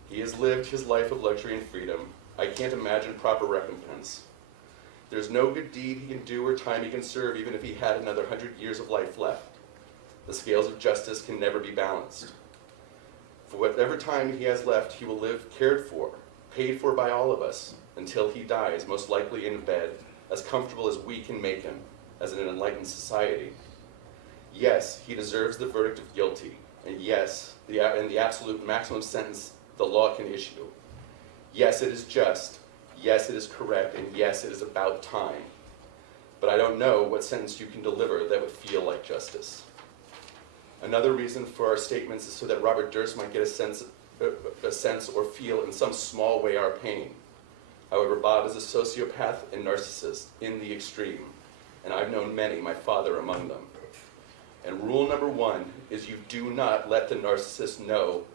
He has lived his life of luxury and freedom. I can't imagine proper recompense. There's no good deed he can do or time he can serve, even if he had another 100 years of life left. The scales of justice can never be balanced. For whatever time he has left, he will live cared for, paid for by all of us, until he dies, most likely in bed, as comfortable as we can make him, as in an enlightened society. Yes, he deserves the verdict of guilty, and yes, the absolute maximum sentence the law can issue. Yes, it is just, yes, it is correct, and yes, it is about time. But I don't know what sentence you can deliver that would feel like justice. Another reason for our statements is so that Robert Durst might get a sense or feel in some small way our pain. However, Bob is a sociopath and narcissist in the extreme, and I've known many, my father among them. And rule number one is you do not let the narcissist know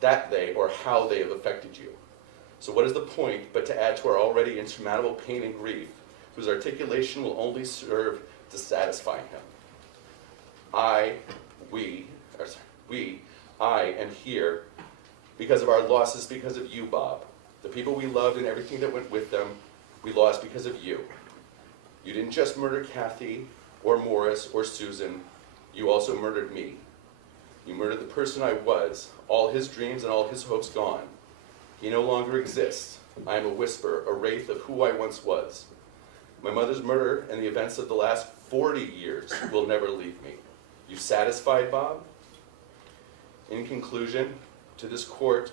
that they or how they have affected you. So what is the point but to add to our already insurmountable pain and grief, whose articulation will only serve to satisfy him? I am here because of our losses, because of you, Bob. The people we loved and everything that went with them, we lost because of you. You didn't just murder Kathy or Morris or Susan, you also murdered me. You murdered the person I was, all his dreams and all his hopes gone. He no longer exists. I am a whisper, a wraith of who I once was. My mother's murder and the events of the last 40 years will never leave me. You satisfied, Bob? In conclusion, to this court,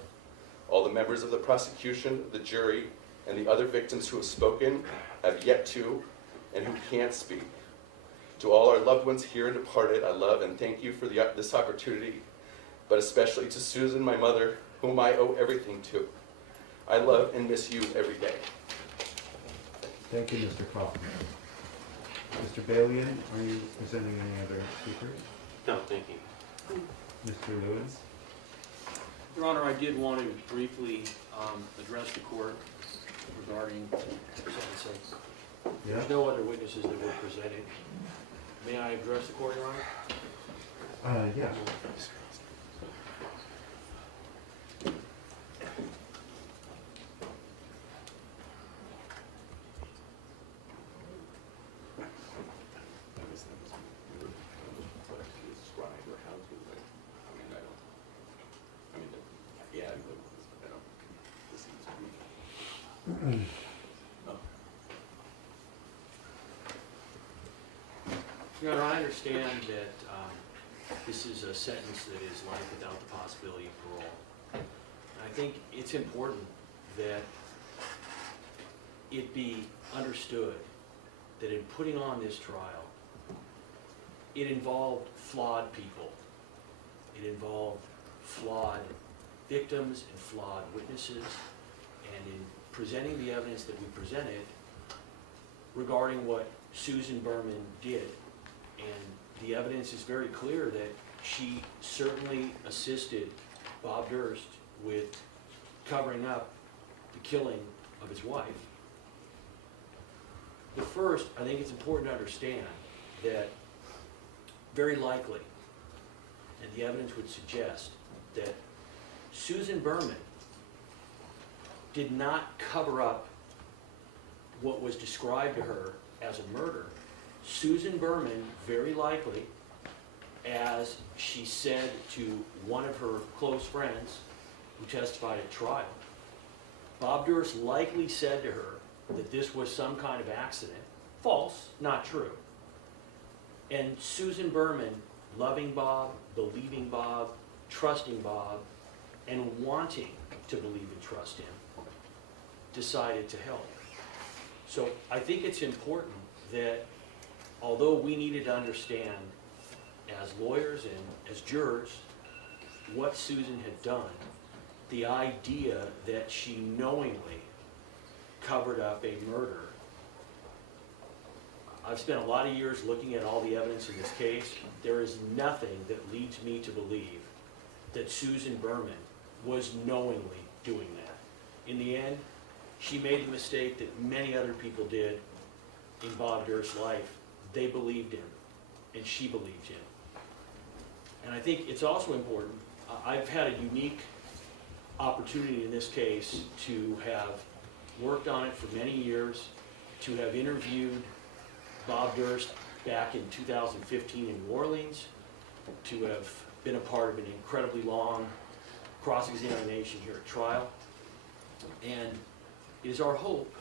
all the members of the prosecution, the jury, and the other victims who have spoken, have yet to, and who can't speak. To all our loved ones here and departed, I love and thank you for this opportunity, but especially to Susan, my mother, whom I owe everything to. I love and miss you every day. Thank you, Mr. Kaufman. Mr. Balian, are you presenting any other speakers? No, thank you. Mr. Lewis? Your Honor, I did want to briefly address the court regarding sentencing. Yeah? There's no other witnesses that were presented. May I address the court, Your Honor? Yeah. Your Honor, I understand that this is a sentence that is life without the possibility of parole. And I think it's important that it be understood that in putting on this trial, it involved flawed people. It involved flawed victims and flawed witnesses. And in presenting the evidence that we presented regarding what Susan Berman did, and the evidence is very clear that she certainly assisted Bob Durst with covering up the killing of his wife. But first, I think it's important to understand that very likely, and the evidence would suggest, that Susan Berman did not cover up what was described to her as a murder. Susan Berman, very likely, as she said to one of her close friends who testified at trial, Bob Durst likely said to her that this was some kind of accident. False, not true. And Susan Berman, loving Bob, believing Bob, trusting Bob, and wanting to believe and trust him, decided to help. So I think it's important that although we needed to understand as lawyers and as jurors what Susan had done, the idea that she knowingly covered up a murder. I've spent a lot of years looking at all the evidence in this case. There is nothing that leads me to believe that Susan Berman was knowingly doing that. In the end, she made the mistake that many other people did in Bob Durst's life. They believed him, and she believed him. And I think it's also important, I've had a unique opportunity in this case to have worked on it for many years, to have interviewed Bob Durst back in 2015 in New Orleans, to have been a part of an incredibly long cross-examination here at trial. And it is our hope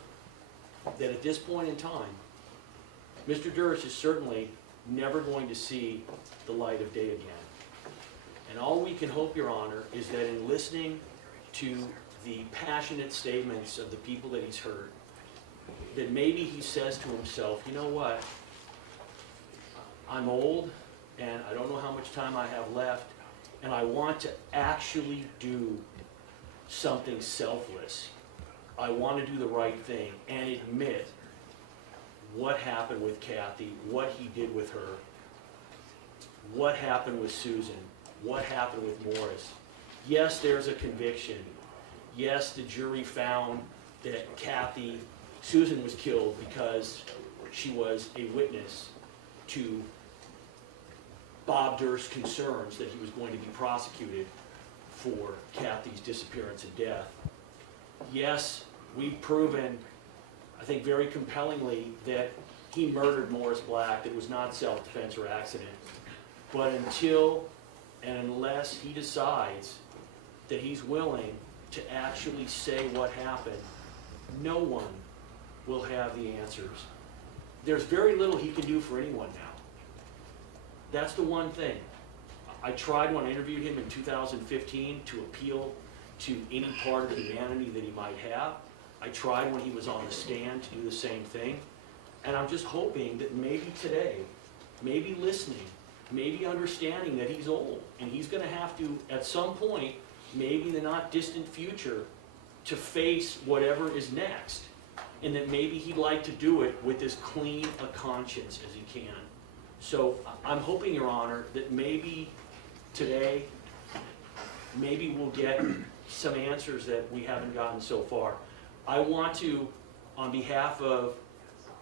that at this point in time, Mr. Durst is certainly never going to see the light of day again. And all we can hope, Your Honor, is that in listening to the passionate statements of the people that he's heard, that maybe he says to himself, you know what, I'm old, and I don't know how much time I have left, and I want to actually do something selfless. I want to do the right thing and admit what happened with Kathy, what he did with her, what happened with Susan, what happened with Morris. Yes, there's a conviction. Yes, the jury found that Susan was killed because she was a witness to Bob Durst's concerns that he was going to be prosecuted for Kathy's disappearance and death. Yes, we've proven, I think very compellingly, that he murdered Morris Black, that it was not self-defense or accident. But until and unless he decides that he's willing to actually say what happened, no one will have the answers. There's very little he can do for anyone now. That's the one thing. I tried when I interviewed him in 2015 to appeal to any part of humanity that he might have. I tried when he was on the stand to do the same thing. And I'm just hoping that maybe today, maybe listening, maybe understanding that he's old and he's going to have to, at some point, maybe in the not distant future, to face whatever is next. And that maybe he'd like to do it with as clean a conscience as he can. So I'm hoping, Your Honor, that maybe today, maybe we'll get some answers that we haven't gotten so far. I want to, on behalf of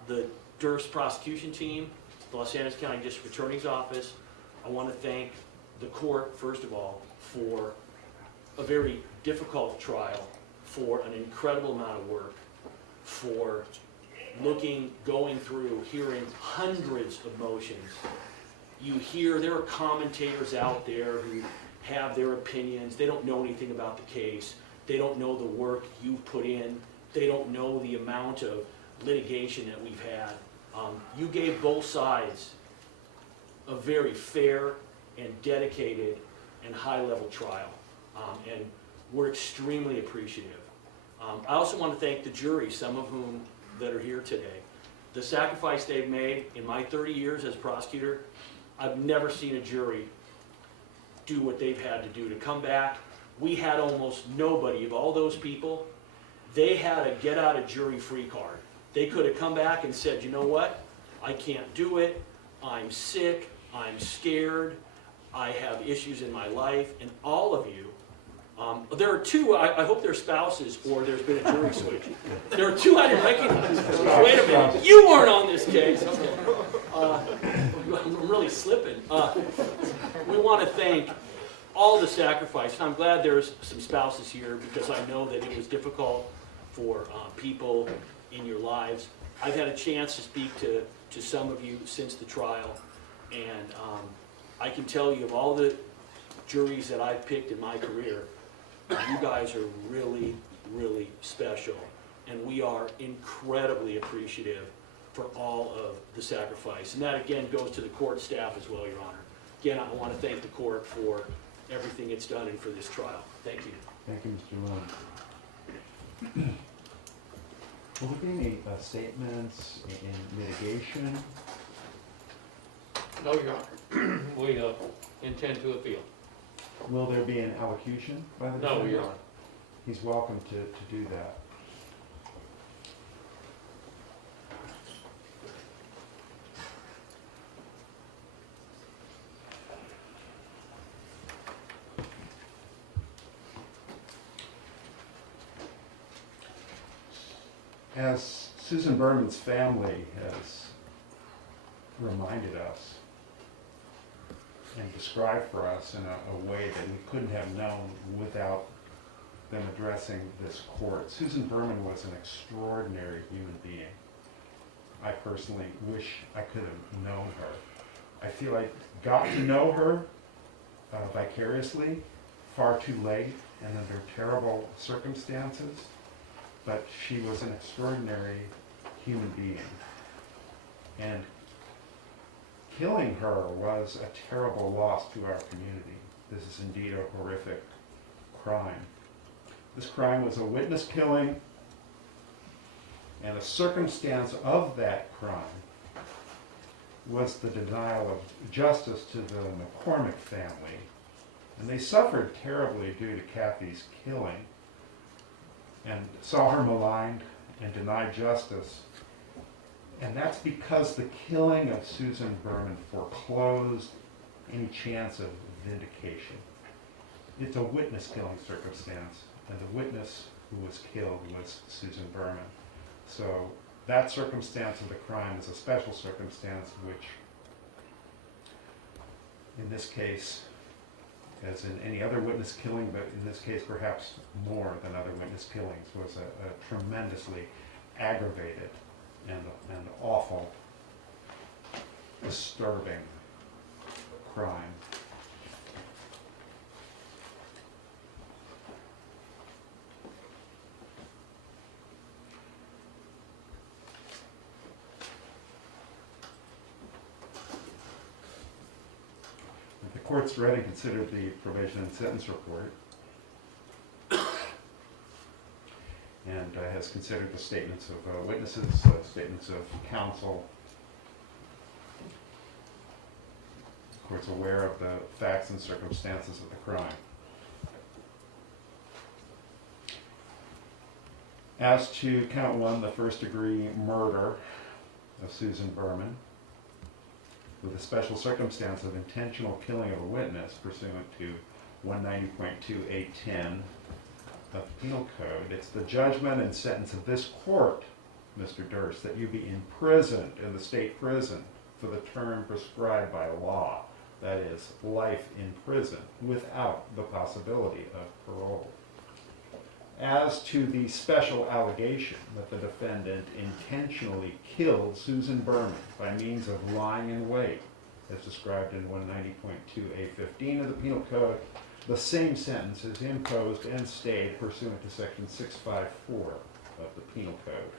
the Durst prosecution team, the Los Angeles County District Attorney's Office, I want to thank the court, first of all, for a very difficult trial, for an incredible amount of work, for going through, hearing hundreds of motions. You hear, there are commentators out there who have their opinions. They don't know anything about the case. They don't know the work you've put in. They don't know the amount of litigation that we've had. You gave both sides a very fair and dedicated and high-level trial, and we're extremely appreciative. I also want to thank the jury, some of whom that are here today. The sacrifice they've made in my 30 years as prosecutor, I've never seen a jury do what they've had to do to come back. We had almost nobody of all those people. They had a get out of jury free card. They could have come back and said, you know what, I can't do it, I'm sick, I'm scared, I have issues in my life, and all of you, there are two, I hope they're spouses or there's been a jury switch. There are two I didn't recognize. Wait a minute, you weren't on this case. Okay. I'm really slipping. We want to thank all the sacrifice. And I'm glad there's some spouses here because I know that it was difficult for people in your lives. I've had a chance to speak to some of you since the trial, and I can tell you of all the juries that I've picked in my career, you guys are really, really special, and we are incredibly appreciative for all of the sacrifice. And that again goes to the court staff as well, Your Honor. Again, I want to thank the court for everything it's done and for this trial. Thank you. Thank you, Mr. Lund. Will there be any statements in mitigation? No, Your Honor. We intend to appeal. Will there be an allocution by the No, defendant? Your Honor. He's welcome to do that. As Susan Berman's family has reminded us and described for us in a way that we couldn't have known without them addressing this court, Susan Berman was an extraordinary human being. I personally wish I could have known her. I feel I got to know her vicariously far too late and under terrible circumstances, but she was an extraordinary human being. And killing her was a terrible loss to our community. This is indeed a horrific crime. This crime was a witness killing, and a circumstance of that crime was the denial of justice to the McCormack family. And they suffered terribly due to Kathy's killing and saw her maligned and denied justice. And that's because the killing of Susan Berman foreclosed any chance of vindication. It's a witness killing circumstance, and the witness who was killed was Susan Berman. So that circumstance of the crime is a special circumstance which, in this case, as in any other witness killing, but in this case perhaps more than other witness killings, was a tremendously aggravated and awful, disturbing crime. The court's read and considered the probation and sentence report and has considered the statements of witnesses, statements of counsel. The court's aware of the facts and circumstances of the crime. As to count one, the first-degree murder of Susan Berman, with a special circumstance of intentional killing of a witness pursuant to 190.2810 of the Penal Code, it's the judgment and sentence of this court, Mr. Durst, that you be imprisoned in the state prison for the term prescribed by law, that is, life in prison, without the possibility of parole. As to the special allegation that the defendant intentionally killed Susan Berman by means of lying in wait, as described in 190.2A15 of the Penal Code, the same sentence is imposed and stayed pursuant to section 654 of the Penal Code.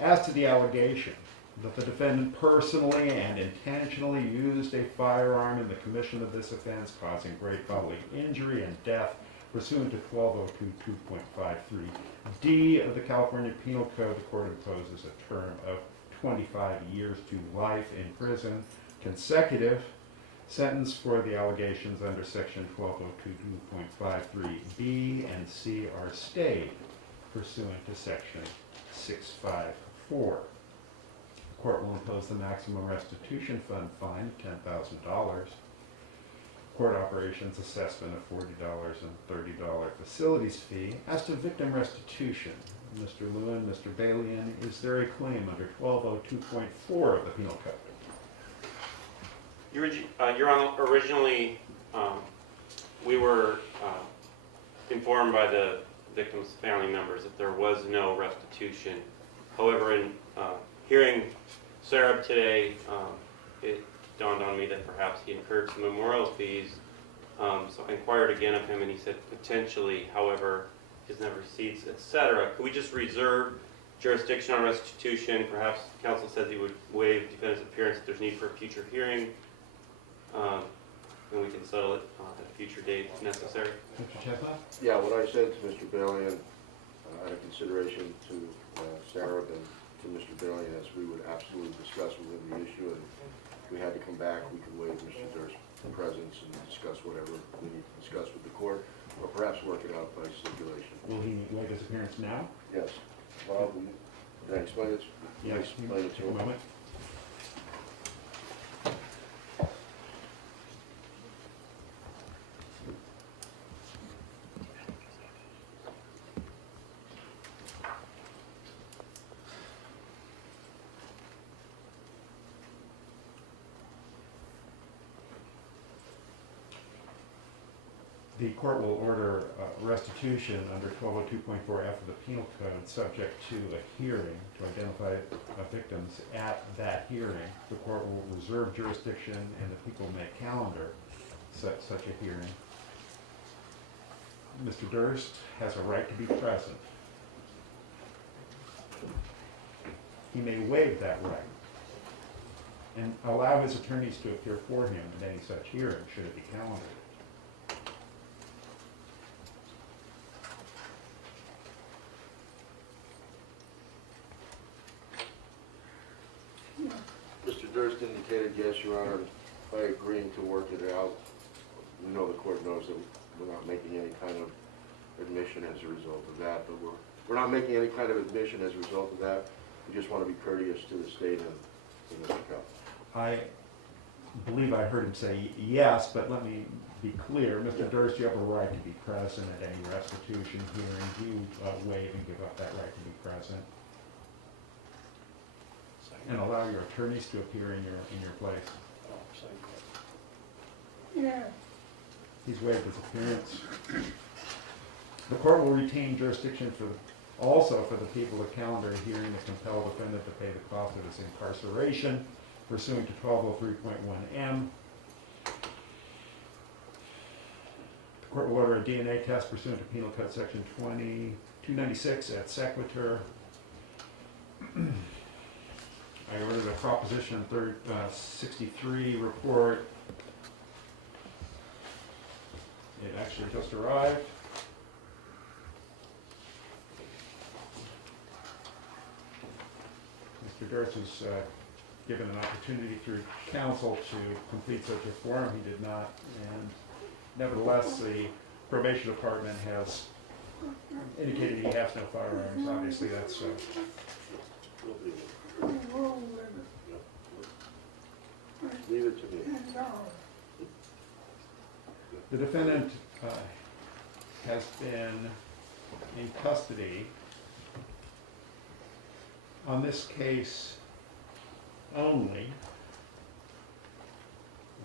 As to the allegation that the defendant personally and intentionally used a firearm in the commission of this offense, causing great bodily injury and death, pursuant to 12022.53D of the California Penal Code, the court imposes a term of 25 years to life in prison, consecutive. Sentence for the allegations under section 1202.53B and C are stayed pursuant to section 654. The court will impose the maximum restitution fund fine of $10,000. Court operations assessment of $40 and $30 facilities fee. As to victim restitution, Mr. Lewin, Mr. Balian, is there a claim under 1202.4 of the Penal Code? Your Honor, originally we were informed by the victim's family members that there was no restitution. However, in hearing Sareb today, it dawned on me that perhaps he incurred some memorial fees. So I inquired again of him, and he said potentially, however, his net receipts, etc. Could we just reserve jurisdiction on restitution? Perhaps counsel says he would waive defendant's appearance if there's need for a future hearing, and we can settle it at a future date if necessary. Mr. Chestnut? Yeah, what I said to Mr. Balian, out of consideration to Sareb and to Mr. Balian, is we would absolutely discuss with him the issue, and if we had to come back, we could waive Mr. Durst's presence and discuss whatever we need to discuss with the court, or perhaps work it out by stipulation. Will he waive his appearance now? Yes. Bob, can I explain it? Yes. Explain it to Take a him. moment. The court will order restitution under 1202.4F of the Penal Code, subject to a hearing to identify victims. At that hearing, the court will reserve jurisdiction and the people may calendar such a hearing. Mr. Durst has a right to be present. He may waive that right and allow his attorneys to appear for him in any such hearing, should it be calendared. Mr. Durst indicated, yes, Your Honor, by agreeing to work it out. We know the court knows that we're not making any kind of admission as a result of that, but we're not making any kind of admission as a result of that. We just want to be courteous to the state and Mr. Kaufman. I believe I heard him say yes, but let me be clear. Mr. Durst, you have a right to be present at any restitution hearing. You waive and give up that right to be present. And allow your attorneys to appear in your place. Yeah. He's waived his appearance. The court will retain jurisdiction also for the people of calendar hearing to compel the defendant to pay the cost of his incarceration pursuant to 1203.1M. The court will order a DNA test pursuant to Penal Code Section 296 et sequitur. I ordered a Proposition 63 report. It actually just arrived. Mr. Durst was given an opportunity through counsel to complete such a form. He did not, and nevertheless, the probation department has indicated he has no firearms. Obviously, that's Leave it to me. the defendant has been in custody on this case only,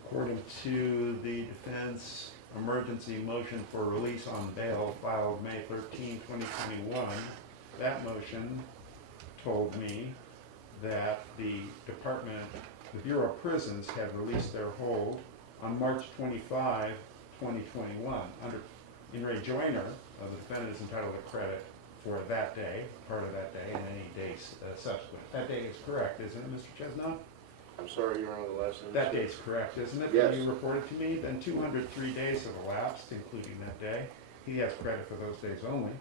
according to the defense emergency motion for release on bail filed May 13, 2021. That motion told me that the Bureau of Prisons had released their hold on March 25, 2021. Under in re Joiner, the defendant is entitled to credit for that day, part of that day, and any days subsequent. That date is correct, isn't it, Mr. Chesnoff? I'm sorry, Your Honor, the last sentence. That date's correct, isn't it? Yes. That you reported to me? Then 203 days have elapsed, including that day. He has credit for those days only.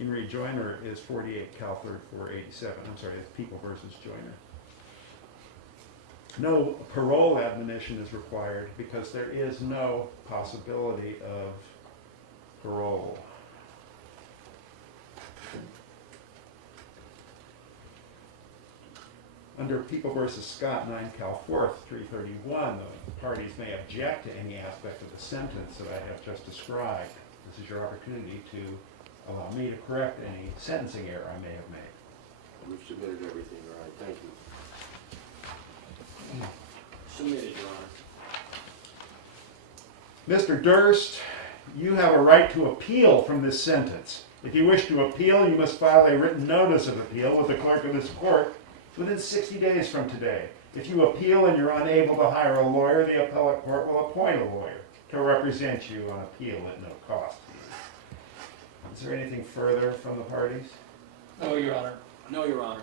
In re Joiner is 48 Cal 3rd 487. I'm sorry, it's People versus Joiner. No parole admonition is required because there is no possibility of parole. Under People versus Scott, 9 Cal 4th 331, the parties may object to any aspect of the sentence that I have just described. This is your opportunity to allow me to correct any sentencing error I may have made. We've submitted everything, all right, thank you. Submitted, Your Honor. Mr. Durst, you have a right to appeal from this sentence. If you wish to appeal, you must file a written notice of appeal with the clerk of this court within 60 days from today. If you appeal and you're unable to hire a lawyer, the appellate court will appoint a lawyer to represent you on appeal at no cost to you. Is there anything further from the parties? No, Your Honor. No, Your Honor.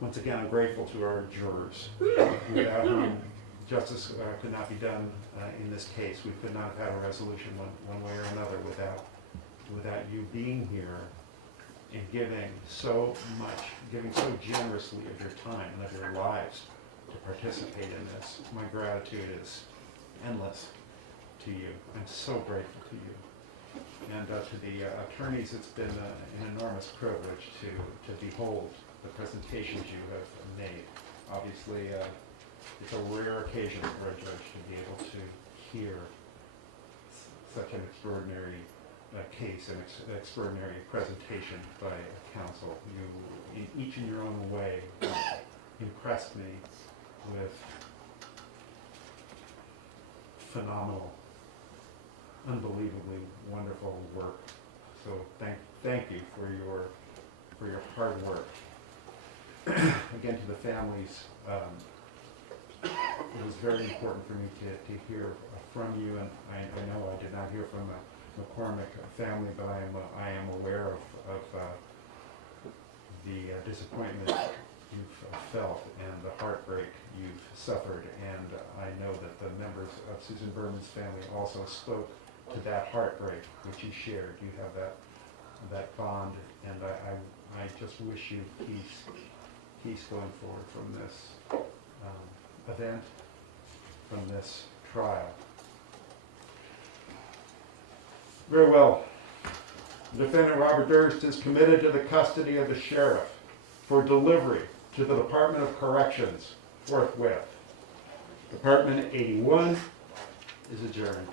Once again, I'm grateful to our jurors, without whom justice could not be done in this case. We could not have had a resolution one way or another without you being here and giving so much, giving so generously of your time and of your lives to participate in this. My gratitude is endless to you. I'm so grateful to you. And to the attorneys, it's been an enormous privilege to behold the presentations you have made. Obviously, it's a rare occasion for a judge to be able to hear such an extraordinary case, an extraordinary presentation by counsel. You, each in your own way, impressed me with phenomenal, unbelievably wonderful work. So thank you for your hard work. Again, to the families, it was very important for me to hear from you, and I know I did not hear from the McCormack family, but I am aware of the disappointment you've felt and the heartbreak you've suffered, and I know that the members of Susan Berman's family also spoke to that heartbreak which you shared. You have that bond, and I just wish you peace going forward from this event, from this trial. Very well. Defendant Robert Durst is committed to the custody of the sheriff for delivery to the Department of Corrections forthwith. Department 81 is adjourned.